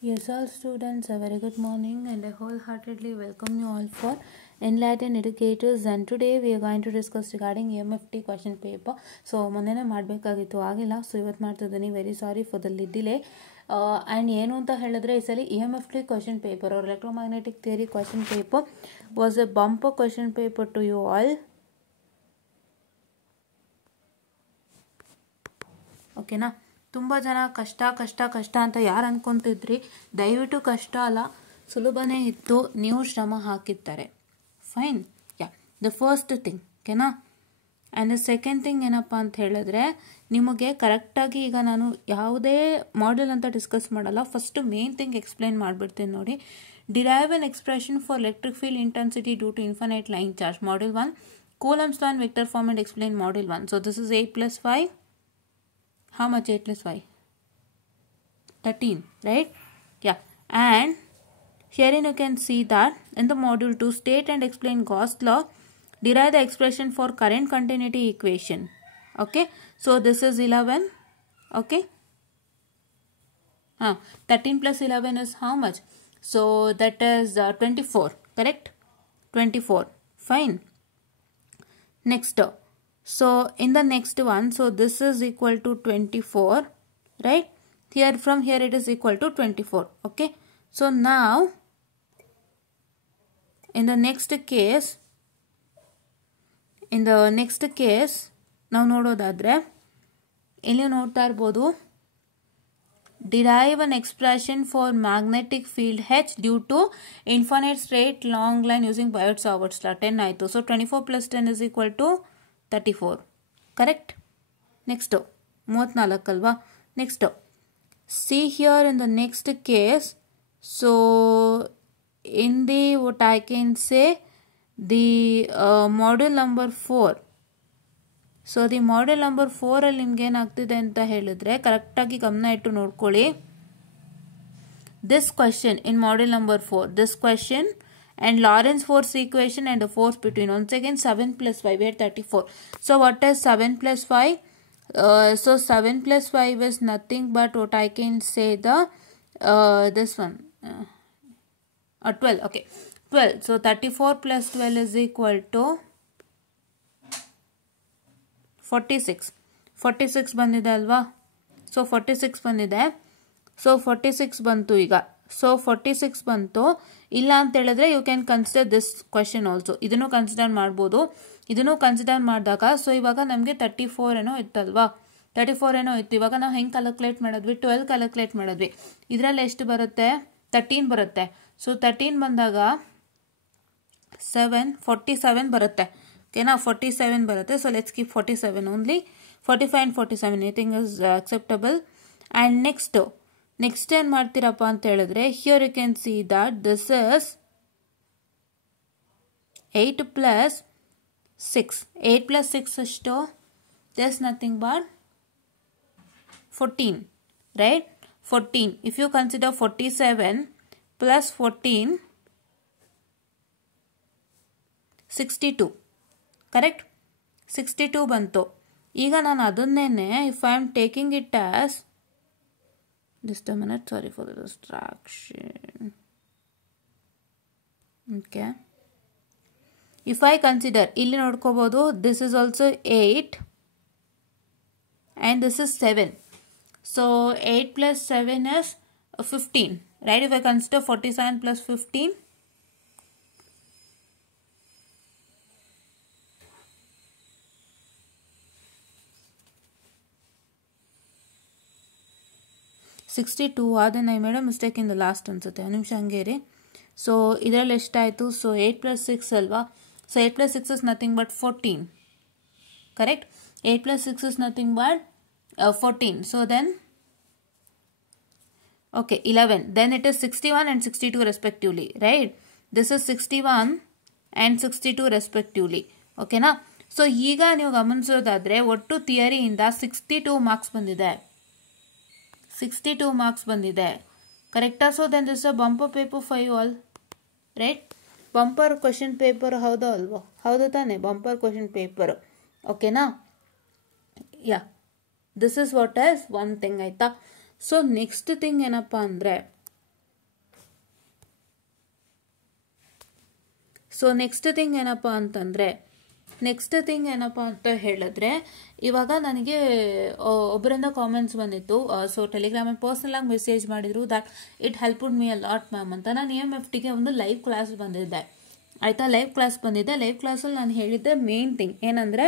Yes, all students, a very good morning and I wholeheartedly welcome you all for Enlightened Educators, and today we are going to discuss regarding EMFT question paper. So, ಮೊನ್ನೆನೇ ಮಾಡಬೇಕಾಗಿತ್ತು ಆಗಿಲ್ಲ, so ಇವತ್ತು ಮಾಡ್ತಿದ್ದೀನಿ. Very sorry for the delay. And ಏನು ಅಂತ ಹೇಳಿದ್ರೆ ಈ ಸಲ EMFT question paper or electromagnetic theory question paper was a bumper question paper to you all. ಓಕೆನಾ? ತುಂಬ ಜನ ಕಷ್ಟ ಕಷ್ಟ ಕಷ್ಟ ಅಂತ ಯಾರು ಅನ್ಕೊಂತಿದ್ರಿ, ದಯವಿಟ್ಟು ಕಷ್ಟ ಅಲ್ಲ, ಸುಲಭನೇ ಇತ್ತು, ನೀವು ಶ್ರಮ ಹಾಕಿರ್ತಾರೆ. Fine, yeah, the first thing ಓಕೆನಾ. ಆ್ಯಂಡ್ ದ ಸೆಕೆಂಡ್ ಥಿಂಗ್ ಏನಪ್ಪ ಅಂತ ಹೇಳಿದ್ರೆ, ನಿಮಗೆ ಕರೆಕ್ಟಾಗಿ ಈಗ ನಾನು ಯಾವುದೇ ಮಾಡೆಲ್ ಅಂತ ಡಿಸ್ಕಸ್ ಮಾಡಲ್ಲ, ಫಸ್ಟು ಮೇನ್ ಥಿಂಗ್ ಎಕ್ಸ್ಪ್ಲೈನ್ ಮಾಡಿಬಿಡ್ತೀನಿ ನೋಡಿ. Derive an expression for electric field intensity due to infinite line charge, module 1. Coulomb's law and vector form and explain, module 1. So this is 8 plus 5. How much 8 plus 5? 13, right? Yeah. And herein you can see that in the module 2, state and explain Gauss law, derive the expression for current continuity equation. Okay. So this is 11. Okay. 13 plus 11 is how much? So that is 24. Correct? 24. Fine. Next. So in the next one, so this is equal to 24, right? Here from here it is equal to 24. Okay. So now in the next case, ನಾವು ನೋಡೋದಾದ್ರೆ ಇಲ್ಲಿ ನೋಡ್ತಾ ಇರ್ಬೋದು, derive an expression for magnetic field H due to infinite straight long line using Biot-Savart's law. 10 ಆಯಿತು. So 24 plus 10 is equal to 34. Correct? Next, 34 ಅಲ್ವಾ? Next, see here in the next case, so in the what I can say, the model number 4. So the model number 4ಅಲ್ಲಿ ನಿಮ್ಗೆ ಏನಾಗ್ತಿದೆ ಅಂತ ಹೇಳಿದ್ರೆ, ಕರೆಕ್ಟಾಗಿ ಗಮನ ಇಟ್ಟು ನೋಡ್ಕೊಳ್ಳಿ. This question in model number 4, this question and Lorentz force equation and the force between. Once again 7 plus 5, we had 34. So what is 7 plus 5? So 7 plus 5 is nothing but what I can say the this one 12. Okay, 12. So 34 plus 12 is equal to 46. 46 ಬಂದಿದೆ ಅಲ್ವಾ? So 46 ಬಂದಿದೆ. So 46 ಬಂತು ಈಗ. So 46 ಬಂತು. ಇಲ್ಲ ಅಂತ ಹೇಳಿದ್ರೆ you can consider this question also. ಇದನ್ನು ಕನ್ಸಿಡರ್ ಮಾಡ್ಬೋದು. ಇದನ್ನು ಕನ್ಸಿಡರ್ ಮಾಡಿದಾಗ ಸೊ ಇವಾಗ ನಮಗೆ 34 ಏನೋ ಇತ್ತಲ್ವಾ? 34 ಏನೋ ಇತ್ತು. ಇವಾಗ ನಾವು ಹೆಂಗೆ ಕ್ಯಾಲ್ಕುಲೇಟ್ ಮಾಡಿದ್ವಿ? 12 ಕ್ಯಾಲ್ಕುಲೇಟ್ ಮಾಡಿದ್ವಿ. ಇದರಲ್ಲಿ ಎಷ್ಟು ಬರುತ್ತೆ? 13 ಬರುತ್ತೆ. ಸೊ 13 ಬಂದಾಗ 47 ಬರುತ್ತೆ. ಓಕೆನಾ? 47 ಬರುತ್ತೆ. So let's keep 47 only. 45 and 47 anything is acceptable. And next ಏನು ಮಾಡ್ತೀರಪ್ಪ ಅಂತ ಹೇಳಿದ್ರೆ, here you can see that this is 8 plus 6. 8 plus 6 ಅಷ್ಟು? Just nothing but 14, right? 14. If you consider 47 plus 14, 62. Correct? 62 ಬಂತು. ಈಗ ನಾನು ಅದನ್ನೇನೆ if I am taking it as, just a minute, sorry for the distraction. Okay. If I consider, ಇಲ್ಲಿ ನೋಡ್ಕೋಬಹುದು, this is also 8 and this is 7. So 8 plus 7 is 15, right? If I consider 47 plus 15, 62. ಅದನ್ನು I made a mistake in the last ಅನ್ಸುತ್ತೆ. ಒಂದು ನಿಮಿಷ ಹಂಗೆ ಇರಿ. So ಇದರಲ್ಲಿ ಎಷ್ಟಾಯಿತು? So 8 plus 6 ಅಲ್ವಾ? So 8 plus 6 is nothing but 14. Correct? 8 plus 6 is nothing but 14. So then, okay, 11. Then it is 61 and 62 respectively, right? This is 61 and 62 respectively. ಓಕೆನಾ? So ಈಗ ನೀವು ಗಮನಿಸೋದಾದರೆ ಒಟ್ಟು ಥಿಯರಿಯಿಂದ 62 ಮಾರ್ಕ್ಸ್ ಬಂದಿದೆ. 62 ಮಾರ್ಕ್ಸ್ ಬಂದಿದೆ. ಕರೆಕ್ಟಾ? So then this a bumper paper for you all, right? Bumper question paper ಹೌದಾ ಅಲ್ವಾ? ಹೌದು ತಾನೆ? Bumper question paper. ಓಕೆನಾ? Ya, this is what as one thing. ಆಯ್ತಾ? ಸೊ ನೆಕ್ಸ್ಟ್ ಥಿಂಗ್ ಏನಪ್ಪ ಅಂದರೆ, ಸೊ ನೆಕ್ಸ್ಟ್ ಥಿಂಗ್ ಏನಪ್ಪ ಅಂತ ಹೇಳಿದ್ರೆ, ಇವಾಗ ನನಗೆ ಒಬ್ಬರಿಂದ ಕಾಮೆಂಟ್ಸ್ ಬಂದಿತ್ತು. ಸೊ ಟೆಲಿಗ್ರಾಮಲ್ಲಿ ಪರ್ಸನಲಾಗಿ ಮೆಸೇಜ್ ಮಾಡಿದ್ರು that it helped me a lot ma'am ಅಂತ. ನಾನು EMFTಗೆ ಒಂದು ಲೈವ್ ಕ್ಲಾಸ್ ಬಂದಿದ್ದೆ ಆಯಿತಾ. ಲೈವ್ ಕ್ಲಾಸಲ್ಲಿ ನಾನು ಹೇಳಿದ್ದೆ ಮೇನ್ ಥಿಂಗ್ ಏನಂದರೆ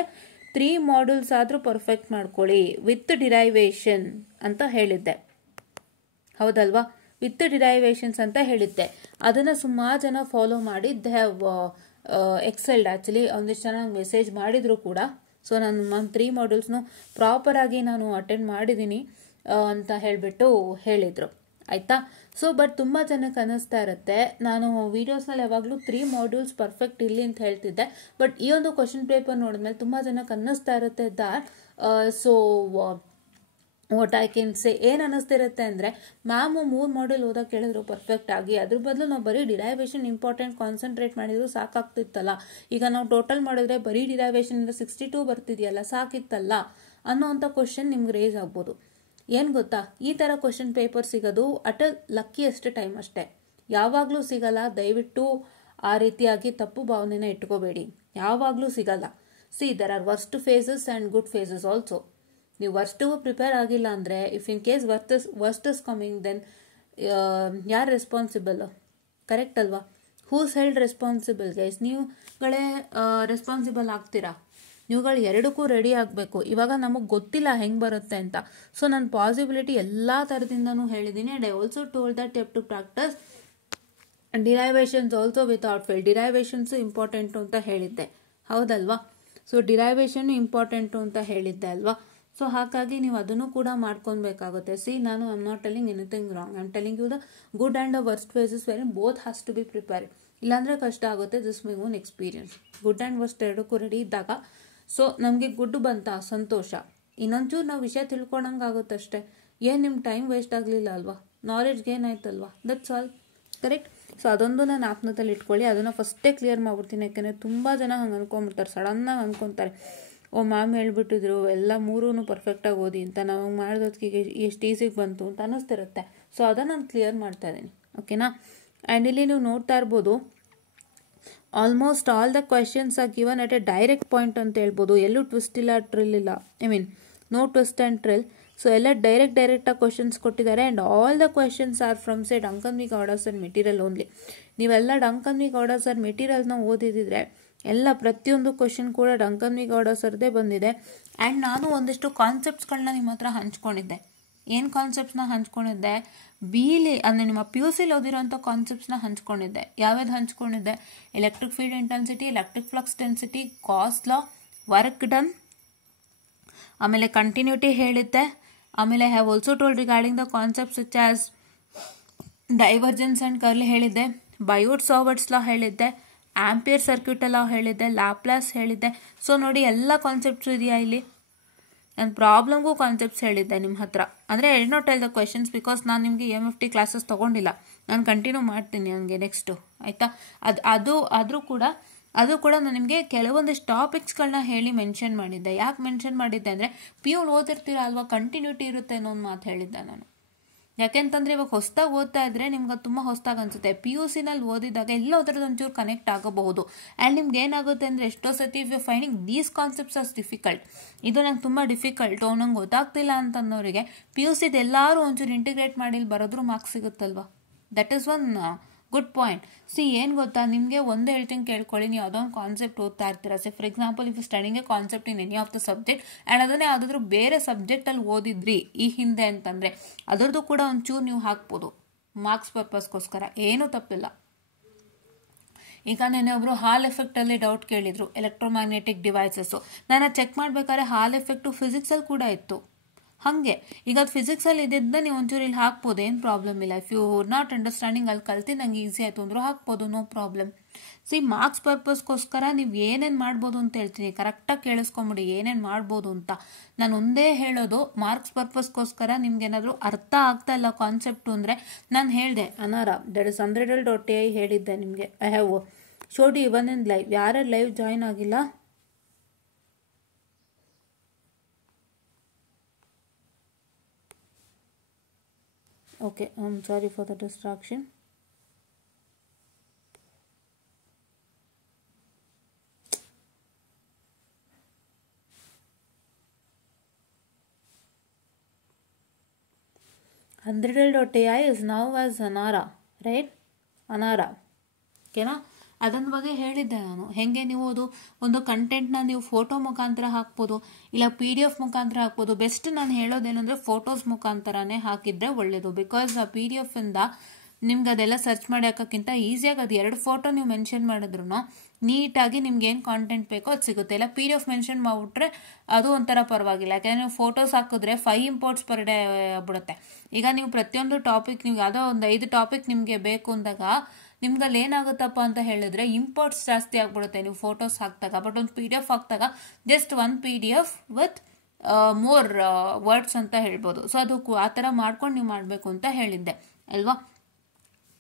3 ಮಾಡ್ಯೂಲ್ಸ್ ಆದರೂ ಪರ್ಫೆಕ್ಟ್ ಮಾಡ್ಕೊಳ್ಳಿ ವಿತ್ ಡಿರೈವೇಷನ್ ಅಂತ ಹೇಳಿದ್ದೆ, ಹೌದಲ್ವಾ? ವಿತ್ ಡಿರೈವೇಷನ್ಸ್ ಅಂತ ಹೇಳಿದ್ದೆ. ಅದನ್ನು ಸುಮಾರು ಜನ ಫಾಲೋ ಮಾಡಿ ದೇ ಹ್ಯಾವ್ ಎಕ್ಸೆಲ್ಡ್. ಆ್ಯಕ್ಚುಲಿ ಒಂದಿಷ್ಟು ಜನ ಮೆಸೇಜ್ ಮಾಡಿದ್ರು ಕೂಡ. ಸೊ ನಾನು 3 ಮಾಡ್ಯೂಲ್ಸ್ನು ಪ್ರಾಪರಾಗಿ ನಾನು ಅಟೆಂಡ್ ಮಾಡಿದ್ದೀನಿ ಅಂತ ಹೇಳಿಬಿಟ್ಟು ಹೇಳಿದರು ಆಯಿತಾ. ಸೊ ಬಟ್ ತುಂಬ ಜನಕ್ಕೆ ಅನ್ನಿಸ್ತಾ ಇರುತ್ತೆ, ನಾನು ವೀಡಿಯೋಸ್ನಲ್ಲಿ ಯಾವಾಗಲೂ 3 ಮಾಡ್ಯೂಲ್ಸ್ ಪರ್ಫೆಕ್ಟ್ ಇರಲಿ ಅಂತ ಹೇಳ್ತಿದ್ದೆ. ಬಟ್ ಈ ಒಂದು ಕ್ವಶನ್ ಪೇಪರ್ ನೋಡಿದ್ಮೇಲೆ ತುಂಬ ಜನಕ್ಕೆ ಅನ್ನಿಸ್ತಾ ಇರುತ್ತೆ that so what I can say ಏನು ಅನ್ನಿಸ್ತಿರುತ್ತೆ ಅಂದರೆ, ಮ್ಯಾಮು 3 ಮಾಡ್ಯೂಲ್ ಓದೋಕೆ ಹೇಳಿದ್ರು ಪರ್ಫೆಕ್ಟ್ ಆಗಿ, ಅದ್ರ ಬದಲು ನಾವು ಬರೀ ಡಿರೈವೇಷನ್ ಇಂಪಾರ್ಟೆಂಟ್ ಕಾನ್ಸಂಟ್ರೇಟ್ ಮಾಡಿದ್ರು ಸಾಕಾಗ್ತಿತ್ತಲ್ಲ. ಈಗ ನಾವು ಟೋಟಲ್ ಮಾಡಿದ್ರೆ ಬರೀ ಡಿರೈವೇಷನಿಂದ 62 ಬರ್ತಿದೆಯಲ್ಲ, ಸಾಕಿತ್ತಲ್ಲ ಅನ್ನೋವಂಥ ಕ್ವಶನ್ ನಿಮ್ಗೆ ರೇಸ್ ಆಗ್ಬೋದು. ಏನು ಗೊತ್ತಾ, ಈ ಥರ ಕ್ವಶನ್ ಪೇಪರ್ ಸಿಗೋದು ಅಟ್ ಲಕ್ಕಿಯೆಸ್ಟ್ ಟೈಮ್ ಅಷ್ಟೇ, ಯಾವಾಗಲೂ ಸಿಗಲ್ಲ. ದಯವಿಟ್ಟು ಆ ರೀತಿಯಾಗಿ ತಪ್ಪು ಭಾವನೆನ ಇಟ್ಕೋಬೇಡಿ, ಯಾವಾಗಲೂ ಸಿಗಲ್ಲ. See there are worst phases and good phases also. ನೀವು ವರ್ಸ್ಟಿಗೂ ಪ್ರಿಪೇರ್ ಆಗಿಲ್ಲ ಅಂದರೆ, if in case worst is coming, then ಯಾರು ರೆಸ್ಪಾನ್ಸಿಬಲ್? ಕರೆಕ್ಟ್ ಅಲ್ವಾ? Who's held responsible guys? ನೀವುಗಳೇ ರೆಸ್ಪಾನ್ಸಿಬಲ್ ಆಗ್ತೀರಾ. ನೀವುಗಳು ಎರಡಕ್ಕೂ ರೆಡಿ ಆಗಬೇಕು. ಇವಾಗ ನಮಗೆ ಗೊತ್ತಿಲ್ಲ ಹೆಂಗೆ ಬರುತ್ತೆ ಅಂತ. ಸೊ ನಾನು ಪಾಸಿಬಿಲಿಟಿ ಎಲ್ಲ ಥರದಿಂದನೂ ಹೇಳಿದ್ದೀನಿ. And I also told that you have to practise derivations also without fail. Derivations important ಅಂತ ಹೇಳಿದ್ದೆ, ಹೌದಲ್ವಾ? ಸೊ ಡಿರೈವೇಷನ್ನು ಇಂಪಾರ್ಟೆಂಟು ಅಂತ ಹೇಳಿದ್ದೆ ಅಲ್ವಾ? ಸೊ ಹಾಗಾಗಿ ನೀವು ಅದನ್ನು ಕೂಡ ಮಾಡ್ಕೊಬೇಕಾಗುತ್ತೆ. ಸಿ, ನಾನು I am not telling anything wrong, I am telling you the good and the worst phases where both has to be prepared. ಇಲ್ಲಾಂದರೆ ಕಷ್ಟ ಆಗುತ್ತೆ. This my own experience. Good and worst ಎರಡಕ್ಕೂ ರೆಡಿ ಇದ್ದಾಗ so ನಮಗೆ good ಬಂತ ಸಂತೋಷ, ಇನ್ನೊಂಚೂರು ನಾವು ವಿಷಯ ತಿಳ್ಕೊಳಂಗೆ ಆಗುತ್ತಷ್ಟೇ. ಏನು ನಿಮ್ಮ ಟೈಮ್ ವೇಸ್ಟ್ ಆಗಲಿಲ್ಲ ಅಲ್ವಾ? ನಾಲೆಡ್ಜ್ ಗೇನ್ ಆಯ್ತಲ್ವಾ? That's all. ಕರೆಕ್ಟ್. ಸೊ ಅದೊಂದು ನಾನು ಆಪ್ನದಲ್ಲಿ ಇಟ್ಕೊಳ್ಳಿ. ಅದನ್ನು ಫಸ್ಟೇ ಕ್ಲಿಯರ್ ಮಾಡ್ಬಿಡ್ತೀನಿ. ಯಾಕೆಂದರೆ ತುಂಬ ಜನ ಹಂಗೆ ಅನ್ಕೊಂಬಿಡ್ತಾರೆ, ಸಡನ್ನಾಗಿ ಅನ್ಕೊತಾರೆ, ಓ ಮ್ಯಾಮ್ ಹೇಳ್ಬಿಟ್ಟಿದ್ರು ಎಲ್ಲ 3 ಪರ್ಫೆಕ್ಟಾಗಿ ಓದಿ ಅಂತ, ನಾವು ಮಾಡಿದೋದಕ್ಕೆ ಎಷ್ಟು ಈಸಿಗೆ ಬಂತು ಅಂತ ಅನ್ನಿಸ್ತಿರುತ್ತೆ. ಸೊ ಅದನ್ನು ನಾನು ಕ್ಲಿಯರ್ ಮಾಡ್ತಾ ಇದ್ದೀನಿ, ಓಕೆನಾ? ಆ್ಯಂಡ್ ಇಲ್ಲಿ ನೀವು ನೋಡ್ತಾ ಇರ್ಬೋದು, almost all the questions are given at a direct point ಅಂತ ಹೇಳ್ಬೋದು. ಎಲ್ಲೂ ಟ್ವಿಸ್ಟ್ ಇಲ್ಲ, ಟ್ರಿಲ್ ಇಲ್ಲ. No twist and thrill. So ಎಲ್ಲ ಡೈರೆಕ್ಟಾಗಿ ಕ್ವಶನ್ಸ್ ಕೊಟ್ಟಿದ್ದಾರೆ. And all the questions are from ಸೆ Duncan V Gowda sir material only. ನೀವೆಲ್ಲ ಡಂಕನ್ ವಿ ಗೌಡ ಸರ್ ಮೆಟೀರಿಯಲ್ನ ಓದಿದ್ರೆ ಎಲ್ಲ ಪ್ರತಿಯೊಂದು ಕ್ವಶನ್ ಕೂಡ ಡಂಕನ್ ವಿ ಗೌಡ ಸರ್ದೇ ಬಂದಿದೆ. ಆ್ಯಂಡ್ ನಾನು ಒಂದಿಷ್ಟು ಕಾನ್ಸೆಪ್ಟ್ಸ್ಗಳನ್ನ ನಿಮ್ಮ ಹತ್ರ ಹಂಚ್ಕೊಂಡಿದ್ದೆ. ಏನು ಕಾನ್ಸೆಪ್ಟ್ಸ್ನ ಹಂಚ್ಕೊಂಡಿದ್ದೆ? ಅಂದರೆ ನಿಮ್ಮ PUC ಓದಿರೋಂಥ ಕಾನ್ಸೆಪ್ಟ್ಸ್ನ ಹಂಚ್ಕೊಂಡಿದ್ದೆ. ಯಾವ್ಯಾವ್ದು ಹಂಚ್ಕೊಂಡಿದ್ದೆ? Electric field intensity, electric flux density, Gauss law, work done, ಆಮೇಲೆ ಕಂಟಿನ್ಯೂಟಿ ಹೇಳಿದ್ದೆ. ಆಮೇಲೆ have also told regarding the concepts such as divergence and curl ಹೇಳಿದ್ದೆ, ಬಯೋಟ್ ಸಾವರ್ಟ್ಸ್ ಲಾ ಹೇಳಿದ್ದೆ, ಆಂಪಿಯರ್ ಸರ್ಕ್ಯೂಟ್ ಲಾ ಹೇಳಿದ್ದೆ, ಲ್ಯಾಪ್ಲಾಸ್ ಹೇಳಿದ್ದೆ. ಸೊ ನೋಡಿ, ಎಲ್ಲ ಕಾನ್ಸೆಪ್ಟ್ಸ್ ಇದೆಯಾ ಇಲ್ಲಿ? ನಾನು ಪ್ರಾಬ್ಲಮ್ಗೂ ಕಾನ್ಸೆಪ್ಟ್ಸ್ ಹೇಳಿದ್ದೆ ನಿಮ್ಮ ಹತ್ರ. ಅಂದರೆ I did not tell the questions because ನಾನು ನಿಮಗೆ EMFT ಕ್ಲಾಸಸ್ ತೊಗೊಂಡಿಲ್ಲ. ನಾನು ಕಂಟಿನ್ಯೂ ಮಾಡ್ತೀನಿ ನನಗೆ ನೆಕ್ಸ್ಟು, ಆಯಿತಾ? ಅದು ಕೂಡ ನಾನು ನಿಮಗೆ ಕೆಲವೊಂದಿಷ್ಟು ಟಾಪಿಕ್ಸ್ಗಳನ್ನ ಹೇಳಿ ಮೆನ್ಷನ್ ಮಾಡಿದ್ದೆ. ಯಾಕೆ ಮೆನ್ಷನ್ ಮಾಡಿದ್ದೆ ಅಂದರೆ, PU ಓದಿರ್ತೀರ ಅಲ್ವಾ, ಕಂಟಿನ್ಯೂಟಿ ಇರುತ್ತೆ ಅನ್ನೋ ಒಂದು ಮಾತು ಹೇಳಿದ್ದೆ ನಾನು. ಯಾಕೆಂತಂದರೆ ಇವಾಗ ಹೊಸದಾಗಿ ಓದ್ತಾ ಇದ್ರೆ ನಿಮ್ಗೆ ಅದು ತುಂಬ ಹೊಸದಾಗಿ ಅನಿಸುತ್ತೆ. PUCನಲ್ಲಿ ಓದಿದಾಗ ಎಲ್ಲ ಥರದ್ದು ಒಂಚೂರು ಕನೆಕ್ಟ್ ಆಗಬಹುದು. ಆ್ಯಂಡ್ ನಿಮ್ಗೆ ಏನಾಗುತ್ತೆ ಅಂದರೆ, ಎಷ್ಟೋ ಸತಿ if you finding these concepts as difficult, ಇದು ನಂಗೆ ತುಂಬ ಡಿಫಿಕಲ್ಟು, ನಂಗೆ ಗೊತ್ತಾಗ್ತಿಲ್ಲ ಅಂತನ್ನೋರಿಗೆ PUCದು ಎಲ್ಲರೂ ಒಂಚೂರು ಇಂಟಿಗ್ರೇಟ್ ಮಾಡಿ ಬರೋದ್ರೂ ಮಾರ್ಕ್ಸ್ ಸಿಗುತ್ತಲ್ವ. That is one good point. See, ಏನು ಗೊತ್ತಾ, ನಿಮಗೆ ಒಂದು ಹೇಳ್ತೀನಿ ಕೇಳ್ಕೊಳ್ಳಿ. ನೀವು ಯಾವುದೋ ಒಂದು ಕಾನ್ಸೆಪ್ಟ್ ಓದ್ತಾ ಇರ್ತೀರ. ಸೆ for example, if studying A concept in any of the subject and ಅದನ್ನೇ ಯಾವುದಾದ್ರೂ ಬೇರೆ ಸಬ್ಜೆಕ್ಟಲ್ಲಿ ಓದಿದ್ರಿ ಈ ಹಿಂದೆ ಅಂತಂದರೆ, ಅದರದ್ದು ಕೂಡ ಒಂಚೂರು ನೀವು ಹಾಕ್ಬೋದು ಮಾರ್ಕ್ಸ್ ಪರ್ಪಸ್ಗೋಸ್ಕರ. ಏನೂ ತಪ್ಪಿಲ್ಲ. ಈಗ ನೆನ್ನೆ ಒಬ್ಬರು ಹಾಲ್ ಎಫೆಕ್ಟಲ್ಲಿ ಡೌಟ್ ಕೇಳಿದರು, ಎಲೆಕ್ಟ್ರೋಮ್ಯಾಗ್ನೆಟಿಕ್ ಡಿವೈಸಸ್ಸು. ನಾನು ಚೆಕ್ ಮಾಡಬೇಕಾದ್ರೆ ಹಾಲ್ ಎಫೆಕ್ಟು ಫಿಸಿಕ್ಸಲ್ಲಿ ಕೂಡ ಇತ್ತು. ಹಾಗೆ ಈಗ ಅದು ಫಿಸಿಕ್ಸಲ್ಲಿ ಇದ್ದಿದ್ದ ನೀವು ಒಂಚೂರು ಇಲ್ಲಿ ಹಾಕ್ಬೋದು, ಏನು ಪ್ರಾಬ್ಲಮ್ ಇಲ್ಲ. ಇಫ್ ಯು ನಾಟ್ ಅಂಡರ್ಸ್ಟ್ಯಾಂಡಿಂಗ್ ಅಲ್ಲಿ ಕಲ್ತಿ ನಂಗೆ ಈಸಿ ಆಯಿತು ಅಂದರೂ ಹಾಕ್ಬೋದು, ನೋ ಪ್ರಾಬ್ಲಮ್. ಸಿ, ಮಾರ್ಕ್ಸ್ ಪರ್ಪಸ್ಗೋಸ್ಕರ ನೀವು ಏನೇನು ಮಾಡ್ಬೋದು ಅಂತ ಹೇಳ್ತೀನಿ, ಕರೆಕ್ಟಾಗಿ ಕೇಳಿಸ್ಕೊಂಬಿಡಿ ಏನೇನು ಮಾಡ್ಬೋದು ಅಂತ. ನಾನು ಒಂದೇ ಹೇಳೋದು, ಮಾರ್ಕ್ಸ್ ಪರ್ಪಸ್ಗೋಸ್ಕರ ನಿಮ್ಗೆ ಏನಾದರೂ ಅರ್ಥ ಆಗ್ತಾ ಇಲ್ಲ ಕಾನ್ಸೆಪ್ಟು ಅಂದರೆ, ನಾನು ಹೇಳಿದೆ ಅನಾರ .sunridal.ai ಹೇಳಿದ್ದೆ ನಿಮಗೆ. I have showed even in live. ಯಾರ್ಯಾರು ಲೈವ್ ಜಾಯ್ನ್ ಆಗಿಲ್ಲ, okay, I'm sorry for the distraction. Unreal.ai is now as Anara, right? Anara, ಓಕೆನಾ? ಅದನ್ನ ಬಗ್ಗೆ ಹೇಳಿದ್ದೆ ನಾನು. ಹೇಗೆ ನೀವು ಅದು ಒಂದು ಕಂಟೆಂಟ್ನ ನೀವು ಫೋಟೋ ಮುಖಾಂತರ ಹಾಕ್ಬೋದು, ಇಲ್ಲ PDF ಮುಖಾಂತರ ಹಾಕ್ಬೋದು. ಬೆಸ್ಟ್ ನಾನು ಹೇಳೋದೇನೆಂದರೆ ಫೋಟೋಸ್ ಮುಖಾಂತರನೇ ಹಾಕಿದ್ರೆ ಒಳ್ಳೆಯದು. ಬಿಕಾಸ್ ಆ PDF ಇಂದ ನಿಮ್ಗೆ ಅದೆಲ್ಲ ಸರ್ಚ್ ಮಾಡಿ ಹಾಕೋಕ್ಕಿಂತ ಈಸಿಯಾಗಿ ಅದು 2 ಫೋಟೋ ನೀವು ಮೆನ್ಷನ್ ಮಾಡಿದ್ರು ನೀಟಾಗಿ ನಿಮ್ಗೆ ಏನು ಕಾಂಟೆಂಟ್ ಬೇಕೋ ಅದು ಸಿಗುತ್ತೆ. ಇಲ್ಲ PDF ಮೆನ್ಷನ್ ಮಾಡಿಬಿಟ್ರೆ ಅದು ಒಂಥರ ಪರವಾಗಿಲ್ಲ. ಯಾಕೆಂದರೆ ನೀವು ಫೋಟೋಸ್ ಹಾಕಿದ್ರೆ 5 ಇಂಪೋರ್ಟ್ಸ್ ಪರ್ ಡೇ ಆಗ್ಬಿಡುತ್ತೆ. ಈಗ ನೀವು ಪ್ರತಿಯೊಂದು ಟಾಪಿಕ್, ನೀವು ಯಾವುದೋ ಒಂದು 5 ಟಾಪಿಕ್ ನಿಮಗೆ ಬೇಕು ಅಂದಾಗ ನಿಮ್ಗೆ ಅಲ್ಲಿ ಏನಾಗುತ್ತಪ್ಪ ಅಂತ ಹೇಳಿದ್ರೆ ಇಂಪೋರ್ಟ್ಸ್ ಜಾಸ್ತಿ ಆಗ್ಬಿಡುತ್ತೆ ನೀವು ಫೋಟೋಸ್ ಹಾಕಿದಾಗ. ಬಟ್ ಒಂದು PDF ಹಾಕಿದಾಗ just 1 PDF with more words ಅಂತ ಹೇಳ್ಬೋದು. ಸೊ ಅದು ಆ ಥರ ಮಾಡ್ಕೊಂಡು ನೀವು ಮಾಡಬೇಕು ಅಂತ ಹೇಳಿದ್ದೆ ಅಲ್ವಾ?